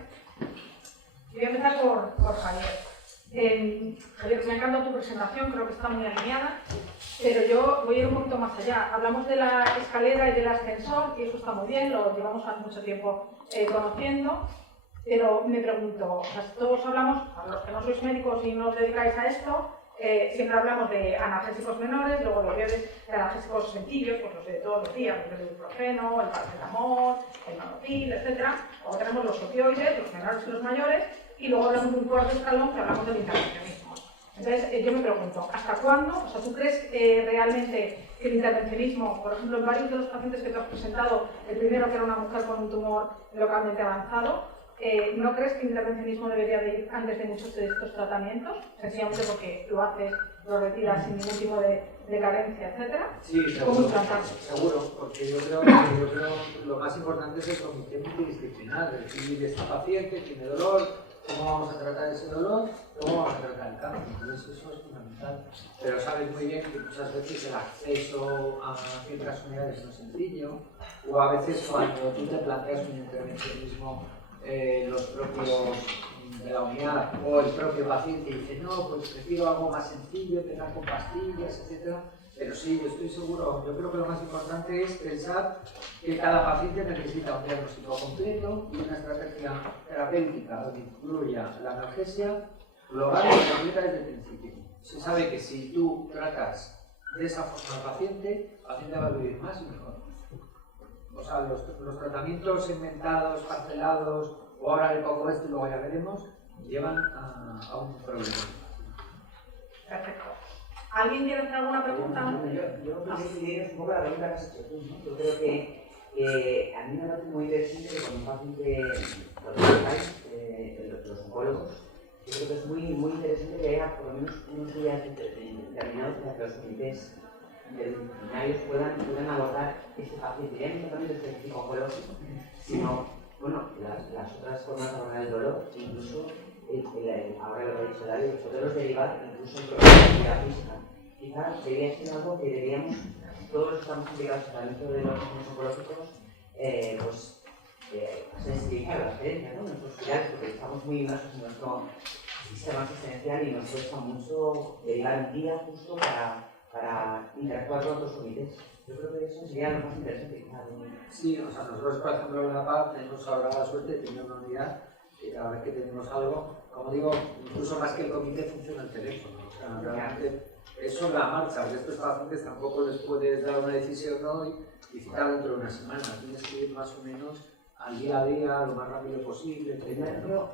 Voy a empezar por Javier. Javier, me ha encantado tu presentación, creo que está muy alineada, pero yo voy a ir un poquito más allá. Hablamos de la escalera y del ascensor, y eso está muy bien, lo llevamos hace mucho tiempo conociendo, pero me pregunto, o sea, todos hablamos, a los que no sois médicos y no os dedicáis a esto, siempre hablamos de analgésicos menores, luego los de analgésicos sencillos, pues los de todos los días, el ibuprofeno, el paracetamol, el manotil, etc. Luego tenemos los opioides, los menores y los mayores, y luego hablamos de un cuarto escalón que hablamos del intervencionismo. Entonces, yo me pregunto, ¿hasta cuándo? O sea, ¿tú crees realmente que el intervencionismo, por ejemplo, en varios de los pacientes que te has presentado, el primero que era una mujer con un tumor localmente avanzado, ¿no crees que el intervencionismo debería de ir antes de muchos de estos tratamientos? Sencillamente porque lo haces, lo retiras sin ningún tipo de carencia, etcétera. Sí, seguro, porque yo creo que lo más importante es el comité multidisciplinar, es decir, esta paciente tiene dolor, cómo vamos a tratar ese dolor, cómo vamos a tratar el cáncer. Entonces eso es fundamental. Pero sabes muy bien que muchas veces el acceso a ciertas unidades no es sencillo, o a veces cuando tú te planteas un intervencionismo, los propios de la unidad o el propio paciente dice no, pues prefiero algo más sencillo, empezar con pastillas, etc. Pero sí, yo estoy seguro, yo creo que lo más importante es pensar que cada paciente necesita un diagnóstico completo y una estrategia terapéutica que incluya la analgesia global y completa desde el principio. Se sabe que si tú tratas de esa forma al paciente va a vivir más y mejor. O sea, los tratamientos segmentados, parcelados, o ahora le pongo esto y luego ya veremos, llevan a un problema. Perfecto. ¿Alguien quiere hacer alguna pregunta? Yo no sé si tienes un poco la pregunta que has hecho tú, ¿no? Yo creo que a mí me parece muy interesante que cuando un paciente los oncólogos, yo creo que es muy interesante que haya por lo menos unos días determinados para que los comités interdisciplinarios puedan abordar este paciente, ya no solamente el específico oncológico, sino bueno, las otras formas de abordar el dolor, incluso ahora lo que ha dicho David, los modelos derivados, incluso en actividad física. Quizás debería ser algo que deberíamos, todos los que estamos implicados en el tratamiento de los pacientes oncológicos, sensibilizar la experiencia, ¿no? Nuestros cuidados, porque estamos muy inmersos en nuestro sistema asistencial y nos cuesta mucho derivar un día justo para interactuar con otros comités. Yo creo que eso sería lo más interesante. Sí, o sea, nosotros, por ejemplo, en La Paz tenemos ahora la suerte de tener una unidad y cada vez que tenemos algo, como digo, incluso más que el comité funciona el teléfono. O sea, realmente es sobre la marcha, porque estos pacientes tampoco les puedes dar una decisión hoy y citar dentro de una semana. Tienes que ir más o menos al día a día, lo más rápido posible. Primero,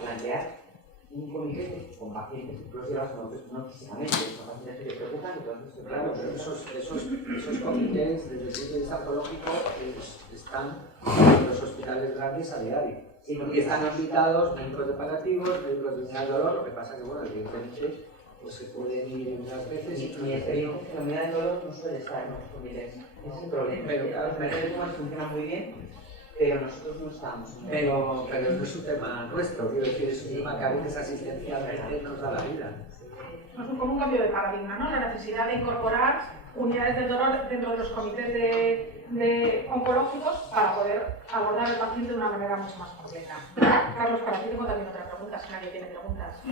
plantear un comité con pacientes que tú los llevas no físicamente, son pacientes que te preocupan, entonces... Claro, pero esos comités, desde el punto de vista oncológico, están en los hospitales grandes a diario. Sí, Y están invitados médicos de paliativos, médicos de unidad de dolor, lo que pasa que, bueno, evidentemente, pues se pueden ir unas veces y mi experiencia es que la unidad de dolor no suele estar en los comités. Ese es el problema. Pero claro, los comités de tumores funcionan muy bien, pero nosotros no estamos. pero no es un tema nuestro, quiero decir, es un tema que a veces asistencialmente nos da la vida. Es como un cambio de paradigma, ¿no? La necesidad de incorporar unidades del dolor dentro de los comités de oncológicos para poder abordar al paciente de una manera mucho más completa. Carlos, para ti tengo también otra pregunta, si nadie tiene preguntas.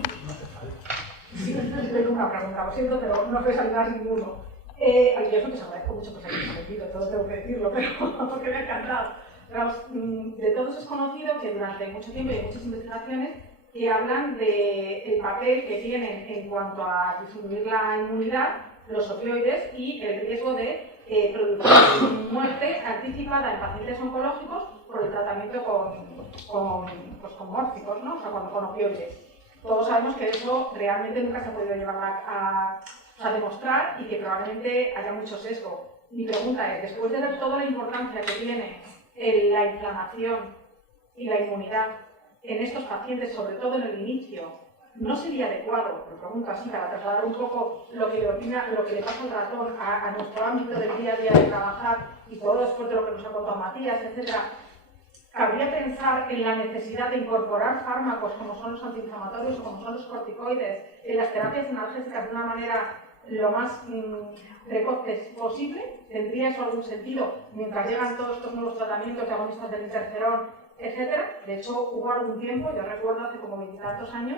Sí, tengo una pregunta, lo siento, pero no os voy a saludar ninguno. Yo eso que os agradezco mucho que os hayáis conocido, todo tengo que decirlo, pero porque me ha encantado. Pero, de todos es conocido que durante mucho tiempo y hay muchas investigaciones que hablan del papel que tienen en cuanto a disminuir la inmunidad, los opioides y el riesgo de producir muerte anticipada en pacientes oncológicos por el tratamiento con mórficos, ¿no? O sea, con opioides. Todos sabemos que eso realmente nunca se ha podido llevar a demostrar y que probablemente haya mucho sesgo. Mi pregunta es, después de ver toda la importancia que tiene la inflamación y la inmunidad en estos pacientes, sobre todo en el inicio, ¿no sería adecuado, lo pregunto así, para trasladar un poco lo que le pasa al ratón a nuestro ámbito del día a día de trabajar y todo después de lo que nos ha contado Matías, etcétera? ¿Cabría pensar en la necesidad de incorporar fármacos como son los antiinflamatorios o como son los corticoides en las terapias analgésicas de una manera lo más precoces posible? ¿Tendría eso algún sentido mientras llegan todos estos nuevos tratamientos de agonistas del interferón, etcétera? De hecho, hubo algún tiempo, yo recuerdo hace como 20 y tantos años,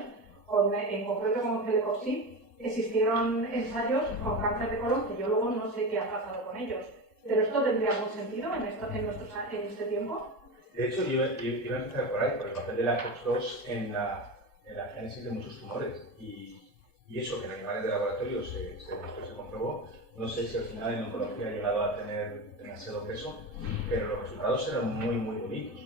en concreto con Celecoxib, existieron ensayos con cáncer de colon que yo luego no sé qué ha pasado con ellos. ¿Pero esto tendría algún sentido en este tiempo? De hecho, yo iba a empezar por ahí, por el papel de la COX-2 en la génesis de muchos tumores. Y eso que en animales de laboratorio se comprobó. No sé si al final en oncología ha llegado a tener demasiado peso, pero los resultados eran muy, muy bonitos.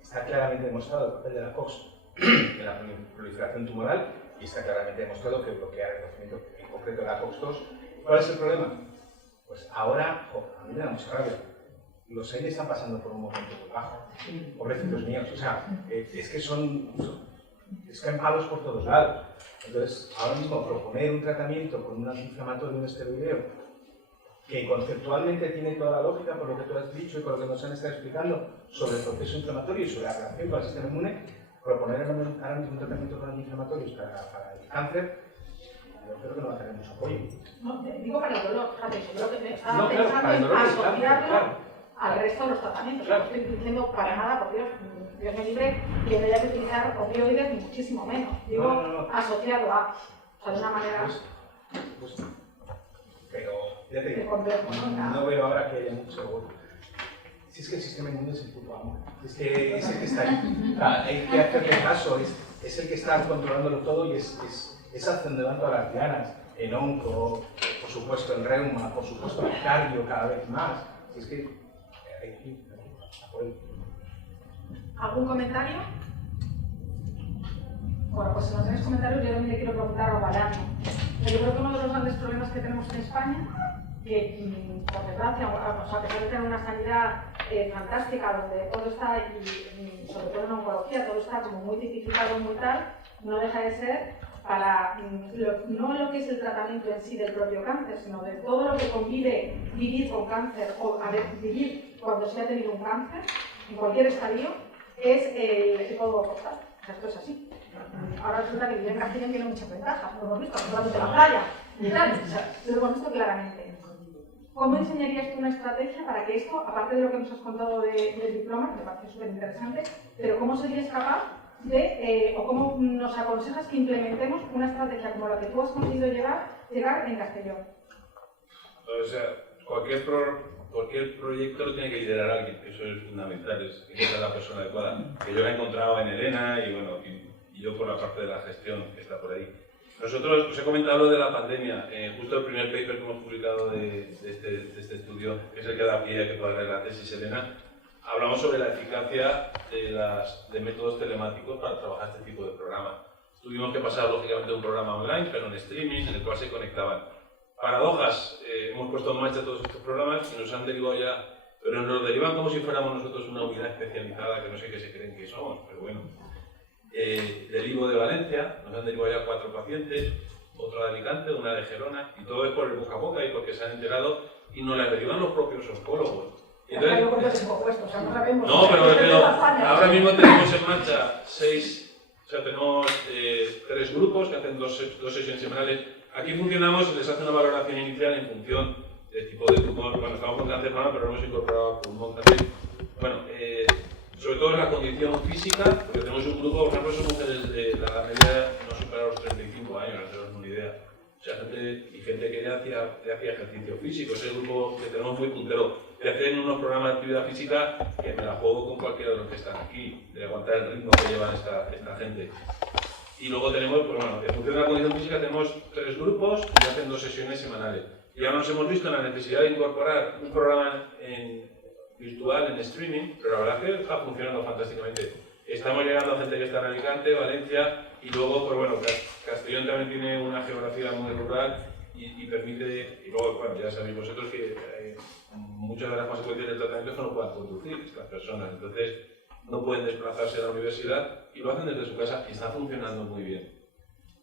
Está claramente demostrado el papel de la COX en la proliferación tumoral y está claramente demostrado que bloquea el crecimiento en concreto de la COX-2. ¿Cuál es el problema? Pues ahora, a mí me da mucha rabia. Los AINE están pasando por un momento muy bajo, pobrecitos míos. O sea, es que es que hay palos por todos lados. Entonces, ahora mismo proponer un tratamiento con un antiinflamatorio, un esteroideo, que conceptualmente tiene toda la lógica por lo que tú has dicho y por lo que nos han estado explicando sobre el proceso inflamatorio y sobre la relación con el sistema inmune, proponer ahora mismo un tratamiento con antiinflamatorios para el cáncer, yo creo que no va a tener mucho apoyo. No, digo para el dolor, fíjate, yo creo que estaba No, claro, pensando para el en dolor, asociarlo claro. al resto de los tratamientos. Claro. No estoy diciendo para nada, por Dios me libre, que no haya que utilizar opioides ni muchísimo menos. Digo, No. asociarlo a, o sea, de una manera... Pues, pero, ya te de digo, complejo, ¿no? no veo ahora que haya mucho... Si es que el sistema inmune es el puto amo, es que es el que está ahí. O sea, hay que hacerle caso, es el que está controlándolo todo y es hacia donde van todas las ganas. En onco, por supuesto en reuma, por supuesto en cardio cada vez más. Es que hay que apoyo. ¿Algún comentario? Bueno, pues si no tenéis comentarios, yo también le quiero preguntar a Valano. Yo creo que uno de los grandes problemas que tenemos en España, que por desgracia, a pesar de tener una sanidad fantástica, donde todo está, y sobre todo en oncología, todo está como muy tipificado, muy tal, no deja de ser para no lo que es el tratamiento en sí del propio cáncer, sino de todo lo que convive vivir con cáncer o vivir cuando se ha tenido un cáncer, en cualquier estadio, es el código postal. O sea, esto es así. Ahora resulta que vivir en Castellón tiene muchas ventajas, lo hemos visto, solamente la playa y tal, o sea, lo hemos visto claramente. ¿Cómo enseñarías tú una estrategia para que esto, aparte de lo que nos has contado del diploma, que me parece súper interesante, pero cómo serías capaz de, o cómo nos aconsejas que implementemos una estrategia como la que tú has conseguido llegar en Castellón? O sea, cualquier cualquier proyecto lo tiene que liderar alguien, eso es fundamental, es encontrar la persona adecuada, que yo la he encontrado en Elena y bueno, y yo por la parte de la gestión que está por ahí. Nosotros, os he comentado lo de la pandemia, justo el primer paper que hemos publicado de este estudio, que es el que da pie a que pueda leer la tesis Elena, hablamos sobre la eficacia de métodos telemáticos para trabajar este tipo de programas. Tuvimos que pasar lógicamente de un programa online, pero en streaming, en el cual se conectaban. Paradojas, hemos puesto en marcha todos estos programas y nos han derivado ya, pero nos derivan como si fuéramos nosotros una unidad especializada, que no sé qué se creen que somos, pero bueno. Del IVO de Valencia, nos han derivado ya 4 pacientes, otro de Alicante, una de Gerona, y todo es por el boca a boca y porque se han enterado y nos las derivan los propios oncólogos. Entonces, no, pero ahora mismo tenemos en marcha 6, o sea, tenemos 3 grupos que hacen 2 sesiones semanales. Aquí funcionamos, les hace una valoración inicial en función del tipo de tumor. Bueno, estamos con cáncer mama, pero lo hemos incorporado pulmón también. Bueno, sobre todo en la condición física, porque tenemos un grupo, por ejemplo, son mujeres de la edad media no supera los 35 años, para haceros una idea. O sea, gente que ya hacía ejercicio físico, es el grupo que tenemos muy puntero. Te hacen unos programas de actividad física que me la juego con cualquiera de los que están aquí, de aguantar el ritmo que llevan esta gente. Y luego tenemos, pues bueno, en función de la condición física tenemos 3 grupos y hacen 2 sesiones semanales. Y ahora nos hemos visto en la necesidad de incorporar un programa virtual, en streaming, pero la verdad es que está funcionando fantásticamente. Estamos llegando a gente que está en Alicante, Valencia, y luego, pues bueno, Castellón también tiene una geografía muy rural y permite, y luego, bueno, ya sabéis vosotros que muchas de las consecuencias del tratamiento es que no puedan conducir estas personas, entonces no pueden desplazarse a la universidad y lo hacen desde su casa y está funcionando muy bien.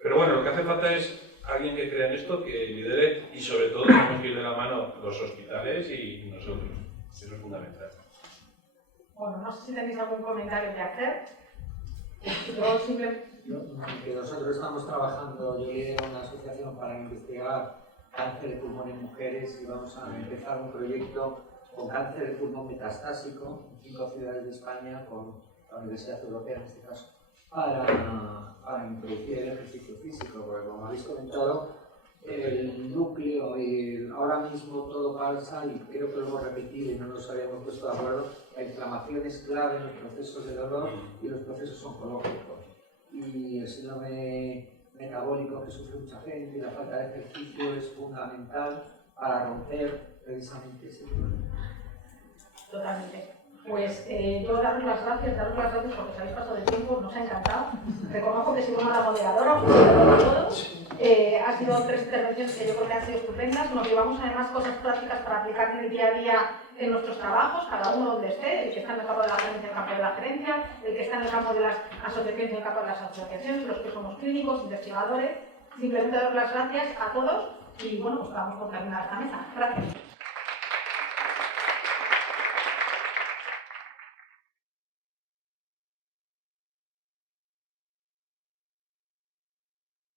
Pero bueno, lo que hace falta es alguien que crea en esto, que lidere y sobre todo tenemos que ir de la mano los hospitales y nosotros. Eso es fundamental. Bueno, no sé si tenéis algún comentario que hacer. Que nosotros estamos trabajando, yo lidero una asociación para investigar cáncer de pulmón en mujeres y vamos a empezar un proyecto con cáncer de pulmón metastásico en 5 ciudades de España con la Universidad Europea en este caso para introducir el ejercicio físico, porque como habéis comentado el núcleo y ahora mismo todo pasa y creo que lo hemos repetido y no nos habíamos puesto de acuerdo, la inflamación es clave en los procesos de dolor y los procesos oncológicos y el síndrome metabólico que sufre mucha gente y la falta de ejercicio es fundamental para romper precisamente ese problema. Totalmente. Pues yo daros las gracias porque os habéis pasado el tiempo, nos ha encantado. Reconozco que he sido una mala moderadora, ha sido 3 intervenciones que yo creo que han sido estupendas. Nos llevamos además cosas prácticas para aplicar en el día a día en nuestros trabajos, cada uno donde esté, el que está en el campo de la gerencia, en el campo de la gerencia, el que está en el campo de las asociaciones, en el campo de las asociaciones, los que somos clínicos, investigadores. Simplemente dar las gracias a todos y bueno, pues vamos a terminar esta mesa. Gracias.